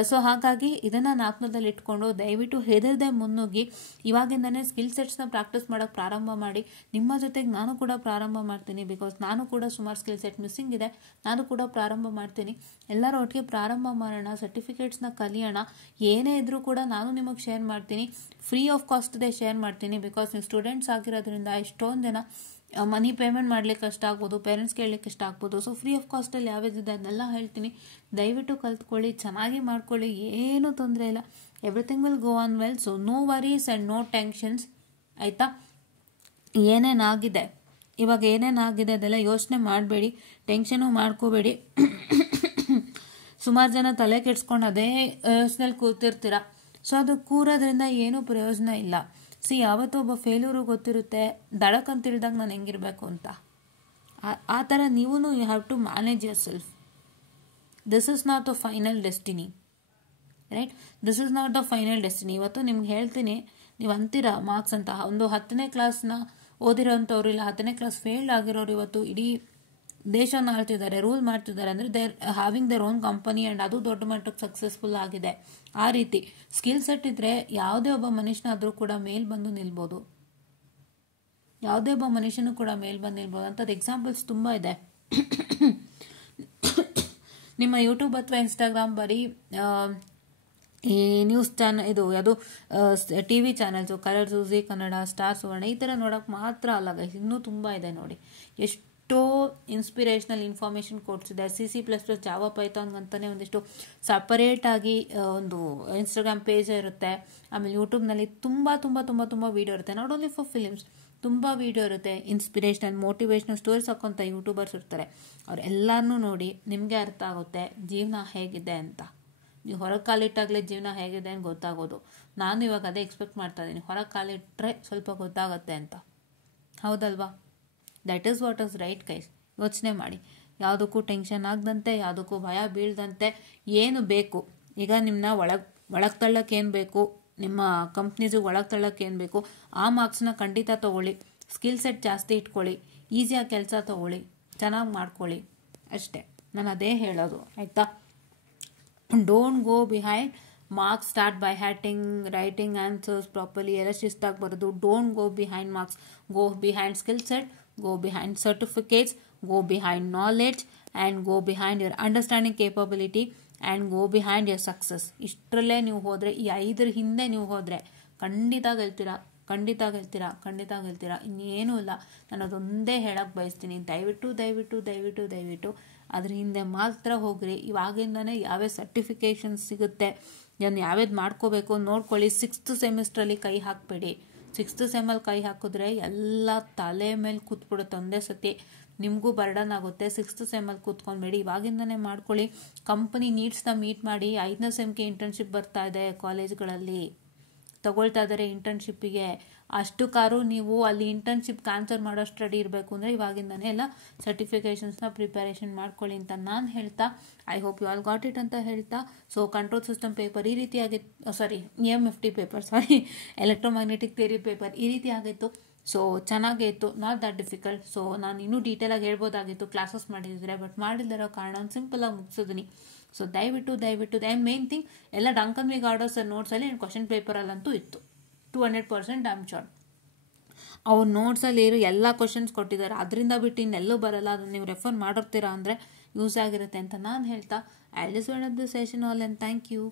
ಸೊ ಹಾಗಾಗಿ ಇದನ್ನು ಜ್ಞಾಪಕದಲ್ಲಿ ಇಟ್ಕೊಂಡು ದಯವಿಟ್ಟು ಹೆದರದೆ ಮುನ್ನುಗ್ಗಿ ಇವಾಗಿಂದನೇ ಸ್ಕಿಲ್ ಸೆಟ್ಸ್ನ ಪ್ರಾಕ್ಟೀಸ್ ಮಾಡೋಕ್ಕೆ ಪ್ರಾರಂಭ ಮಾಡಿ. ನಿಮ್ಮ ಜೊತೆಗೆ ನಾನು ಕೂಡ ಪ್ರಾರಂಭ ಮಾಡ್ತೀನಿ, ಬಿಕಾಸ್ ನಾನು ಕೂಡ ಸುಮಾರು ಸ್ಕಿಲ್ ಸೆಟ್ ಮಿಸ್ಸಿಂಗ್ ಇದೆ, ನಾನು ಕೂಡ ಪ್ರಾರಂಭ ಮಾಡ್ತೀನಿ. ಎಲ್ಲರೂ ಒಟ್ಟಿಗೆ ಪ್ರಾರಂಭ ಮಾಡೋಣ, ಸರ್ಟಿಫಿಕೇಟ್ಸ್ನ ಕಲಿಯೋಣ. ಏನೇ ಇದ್ರೂ ಕೂಡ ನಾನು ನಿಮಗೆ ಶೇರ್ ಮಾಡ್ತೀನಿ, ಫ್ರೀ ಆಫ್ ಕಾಸ್ಟ್ದೇ ಶೇರ್ ಮಾಡ್ತೀನಿ. ಬಿಕಾಸ್ ನೀವು ಸ್ಟೂಡೆಂಟ್ಸ್ ಆಗಿರೋದ್ರಿಂದ ಎಷ್ಟೊಂದು ಜನ ಮನಿ ಪೇಮೆಂಟ್ ಮಾಡ್ಲಿಕ್ಕೆ ಕಷ್ಟ ಆಗ್ಬೋದು, ಪೇರೆಂಟ್ಸ್ ಕೇಳಲಿಕ್ಕೆ ಕಷ್ಟ ಆಗ್ಬೋದು. ಸೊ ಫ್ರೀ ಆಫ್ ಕಾಸ್ಟಲ್ಲಿ ಯಾವ್ದಿದೆ ಅದನ್ನೆಲ್ಲ ಹೇಳ್ತೀನಿ. ದಯವಿಟ್ಟು ಕಲ್ತ್ಕೊಳ್ಳಿ, ಚೆನ್ನಾಗಿ ಮಾಡ್ಕೊಳ್ಳಿ, ಏನೂ ತೊಂದರೆ ಇಲ್ಲ. Everything will go on well. So no worries and no tensions, ಆಯಿತಾ. ಏನೇನಾಗಿದೆ ಅದೆಲ್ಲ ಯೋಚನೆ ಮಾಡಬೇಡಿ, ಟೆನ್ಷನು ಮಾಡ್ಕೋಬೇಡಿ. ಸುಮಾರು ಜನ ತಲೆ ಕೆಡ್ಸ್ಕೊಂಡು ಅದೇ ಯೋಚನೆಯಲ್ಲಿ ಕೂತಿರ್ತೀರ. ಸೊ ಅದು ಕೂರೋದ್ರಿಂದ ಏನೂ ಪ್ರಯೋಜನ ಇಲ್ಲ. ಯಾವತ್ತೂ ಒಬ್ಬ ಫೇಲ್ಯೂರು ಗೊತ್ತಿರುತ್ತೆ, ದಡಕ್ಕಂತ ತಿಳಿದಾಗ ನಾನು ಹೆಂಗಿರಬೇಕು ಅಂತ. ಆ ಥರ ನೀವು you have to manage yourself. This is not the final destiny, right? This is not the final destiny. ಇವತ್ತು ನಿಮ್ಗೆ ಹೇಳ್ತೀನಿ, ನೀವು ಅಂತೀರ ಮಾರ್ಕ್ಸ್ ಅಂತ. ಒಂದು 10ನೇ ಕ್ಲಾಸ್ನ ಓದಿರೋಂಥವ್ರು ಇಲ್ಲ 10ನೇ ಕ್ಲಾಸ್ ಫೇಲ್ಡ್ ಆಗಿರೋರು ಇವತ್ತು ಇಡೀ ದೇಶನ ಆಳ್ತಿದ್ದಾರೆ, ರೂಲ್ ಮಾಡ್ತಿದ್ದಾರೆ ಅಂದರೆ they are having their own company and ಅದು ದೊಡ್ಡ ಮಟ್ಟಕ್ಕೆ ಸಕ್ಸಸ್ಫುಲ್ ಆಗಿದೆ. ಆ ರೀತಿ ಸ್ಕಿಲ್ ಸೆಟ್ ಇದ್ದರೆ ಯಾವುದೇ ಒಬ್ಬ ಮನುಷ್ಯನಾದರೂ ಕೂಡ ಮೇಲ್ ಬಂದು ನಿಲ್ಬೋದು, ಯಾವುದೇ ಒಬ್ಬ ಮನುಷ್ಯನೂ ಕೂಡ ಮೇಲ್ ಬಂದು ನಿಲ್ಬೋದು. ಅಂಥದ್ದು ಎಕ್ಸಾಂಪಲ್ಸ್ ತುಂಬ ಇದೆ. ನಿಮ್ಮ ಯೂಟ್ಯೂಬ್ ಅಥವಾ ಇನ್ಸ್ಟಾಗ್ರಾಮ್ ಬರೀ ಈ ನ್ಯೂಸ್ ಚಾನಲ್, ಇದು ಯಾವುದು TV channels, Colors, Zee Kannada, Star Suvarna ಈ ಥರ ನೋಡೋಕೆ ಮಾತ್ರ ಅಲ್ಲ ಗೈಸ್, ಇನ್ನೂ ತುಂಬ ಇದೆ ನೋಡಿ. ಎಷ್ಟು ಎಷ್ಟೋ ಇನ್ಸ್ಪಿರೇಷ್ನಲ್ ಇನ್ಫಾರ್ಮೇಷನ್ ಕೊಡ್ಸಿದೆ. C++, ಜಾವಾ, ಪೈಥಾನ್ಗಂತಲೇ ಒಂದಿಷ್ಟು ಸಪರೇಟಾಗಿ ಒಂದು ಇನ್ಸ್ಟಾಗ್ರಾಮ್ ಪೇಜ್ ಇರುತ್ತೆ. ಆಮೇಲೆ ಯೂಟ್ಯೂಬ್ನಲ್ಲಿ ತುಂಬ ತುಂಬ ತುಂಬ ತುಂಬ ವೀಡಿಯೋ ಇರುತ್ತೆ. ನಾಟ್ ಓನ್ಲಿ ಫಾರ್ ಫಿಲಿಮ್ಸ್, ತುಂಬ ವೀಡಿಯೋ ಇರುತ್ತೆ. ಇನ್ಸ್ಪಿರೇಷನಲ್ ಮೋಟಿವೇಶ್ನಲ್ ಸ್ಟೋರೀಸ್ ಹಾಕೋಂಥ ಯೂಟ್ಯೂಬರ್ಸ್ ಇರ್ತಾರೆ. ಅವ್ರೆಲ್ಲರನ್ನೂ ನೋಡಿ ನಿಮಗೆ ಅರ್ಥ ಆಗುತ್ತೆ ಜೀವನ ಹೇಗಿದೆ ಅಂತ. ನೀವು ಹೊರಗೆ ಕಾಲಿಟ್ಟಾಗಲೇ ಜೀವನ ಹೇಗಿದೆ ಅಂತ ಗೊತ್ತಾಗೋದು. ನಾನು ಇವಾಗ ಅದೇ ಎಕ್ಸ್ಪೆಕ್ಟ್ ಮಾಡ್ತಾ ಇದ್ದೀನಿ, ಹೊರಗೆ ಕಾಲಿಟ್ಟರೆ ಸ್ವಲ್ಪ ಗೊತ್ತಾಗುತ್ತೆ ಅಂತ. ಹೌದಲ್ವಾ? That is what is right guys. ಯೋಚನೆ ಮಾಡಿ, ಯಾವುದಕ್ಕೂ ಟೆನ್ಷನ್ ಆಗದಂತೆ, ಯಾವುದಕ್ಕೂ ಭಯ ಬೀಳದಂತೆ, ಏನು ಬೇಕು ಈಗ ನಿಮ್ಮನ್ನ ಒಳಗೆ ತಳ್ಳಕ್ಕೆ ಏನು ಬೇಕು, ನಿಮ್ಮ ಕಂಪ್ನೀಸಿಗೆ ಒಳಗೆ ತಳ್ಳಕ್ಕೆ ಏನು ಬೇಕು, ಆ ಮಾರ್ಕ್ಸ್ನ ಖಂಡಿತ ತೊಗೊಳ್ಳಿ. ಸ್ಕಿಲ್ ಸೆಟ್ ಜಾಸ್ತಿ ಇಟ್ಕೊಳ್ಳಿ, ಈಸಿಯಾಗಿ ಕೆಲಸ ತೊಗೊಳ್ಳಿ, ಚೆನ್ನಾಗಿ ಮಾಡ್ಕೊಳ್ಳಿ, ಅಷ್ಟೇ. ನಾನು ಅದೇ ಹೇಳೋದು, ಆಯಿತಾ? Don't go behind marks, start by writing answers properly. ಎಲ್ಲ ಶಿಸ್ತಾಗಿ ಬರೋದು. Don't go behind marks, go behind skill set, go behind certificates, go behind knowledge, and go behind your understanding capability, and go behind your success. ಇಷ್ಟರಲ್ಲೇ ನೀವು ಹೋದರೆ, ಈ 5 ಹಿಂದೆ ನೀವು ಹೋದರೆ ಖಂಡಿತ ಗೆಲ್ತೀರಾ, ಖಂಡಿತ ಗೆಲ್ತೀರಾ, ಖಂಡಿತ ಗೆಲ್ತೀರಾ. ಇನ್ನೇನೂ ಇಲ್ಲ. ನಾನು ಅದೊಂದೇ ಹೇಳಕ್ಕೆ ಬಯಸ್ತೀನಿ. ದಯವಿಟ್ಟು ದಯವಿಟ್ಟು ದಯವಿಟ್ಟು ದಯವಿಟ್ಟು ಅದ್ರ ಹಿಂದೆ ಮಾತ್ರ ಹೋಗ್ರಿ. ಇವಾಗಿಂದನೇ ಯಾವ್ಯಾವ ಸರ್ಟಿಫಿಕೇಷನ್ಸ್ ಸಿಗುತ್ತೆ, ನಾನು ಯಾವ್ಯಾವ್ದು ಮಾಡ್ಕೋಬೇಕು ನೋಡ್ಕೊಳ್ಳಿ. 6th ಸೆಮಿಸ್ಟ್ರಲ್ಲಿ ಕೈ ಹಾಕಬೇಡಿ. 6th ಸೆಮಲ್ಲಿ ಕೈ ಹಾಕಿದ್ರೆ ಎಲ್ಲ ತಲೆ ಮೇಲೆ ಕೂತ್ಬಿಡುತ್ತೆ ಒಂದೇ ಸತಿ. ನಿಮಗೂ ಬರ್ಡನ್ ಆಗುತ್ತೆ. 6th ಸೆಮಲ್ಲಿ ಕೂತ್ಕೊಂಡ್ಬೇಡಿ, ಇವಾಗಿಂದನೇ ಮಾಡ್ಕೊಳ್ಳಿ. ಕಂಪನಿ ನೀಡ್ಸ್ನ ಮೀಟ್ ಮಾಡಿ. 5ನೇ ಸೆಮ್ಗೆ ಇಂಟರ್ನ್ಶಿಪ್ ಬರ್ತಾ ಇದೆ, ಕಾಲೇಜ್ಗಳಲ್ಲಿ ತಗೊಳ್ತಾ ಇದ್ದಾರೆ ಇಂಟರ್ನ್ಶಿಪ್ಪಿಗೆ. ಅಷ್ಟು ಕಾರು ನೀವು ಅಲ್ಲಿ ಇಂಟರ್ನ್ಶಿಪ್ಗೆ ಆನ್ಸರ್ ಮಾಡೋಷ್ಟು ರೆಡಿ ಇರಬೇಕು ಅಂದರೆ ಇವಾಗಿಂದನೇ ಎಲ್ಲ ಸರ್ಟಿಫಿಕೇಷನ್ಸ್ನ ಪ್ರಿಪರೇಷನ್ ಮಾಡ್ಕೊಳ್ಳಿ ಅಂತ ನಾನು ಹೇಳ್ತಾ, I hope you all got it ಅಂತ ಹೇಳ್ತಾ, ಸೊ ಕಂಟ್ರೋಲ್ ಸಿಸ್ಟಮ್ ಪೇಪರ್ ಈ ರೀತಿಯಾಗಿ, EMFT paper, electromagnetic theory paper ಈ ರೀತಿ ಆಗಿತ್ತು. ಸೊ ಚೆನ್ನಾಗೇ ಇತ್ತು, ನಾಟ್ ದಟ್ ಡಿಫಿಕಲ್ಟ್. ಸೊ ನಾನು ಇನ್ನೂ ಡೀಟೇಲಾಗಿ ಹೇಳ್ಬೋದಾಗಿತ್ತು ಕ್ಲಾಸಸ್ ಮಾಡಿದ್ರೆ, ಬಟ್ ಮಾಡಿದಿರೋ ಕಾರಣ ಒಂದು ಸಿಂಪಲಾಗಿ ಮುಗಿಸಿದ್ದೀನಿ. ಸೊ ದಯವಿಟ್ಟು ಮೇನ್ ಥಿಂಗ್ ಎಲ್ಲ ಡಂಕನ್ ವಿ ಗಾರ್ಡರ್ಸ್ ನೋಟ್ಸಲ್ಲಿ ಕ್ವಶನ್ ಪೇಪರಲ್ಲಂತೂ ಇತ್ತು 200% ಐ ಆಮ್ ಶೋರ್. ಅವ್ರ ನೋಟ್ಸಲ್ಲಿ ಇರೋ ಎಲ್ಲ ಕ್ವಶನ್ಸ್ ಕೊಟ್ಟಿದ್ದಾರೆ, ಅದರಿಂದ ಬಿಟ್ಟು ಇನ್ನೆಲ್ಲೂ ಬರಲ್ಲ. ಅದನ್ನು ನೀವು ರೆಫರ್ ಮಾಡಿರ್ತೀರಾ ಅಂದರೆ ಯೂಸ್ ಆಗಿರುತ್ತೆ ಅಂತ ನಾನು ಹೇಳ್ತಾ, I will just end up this session all, and thank you.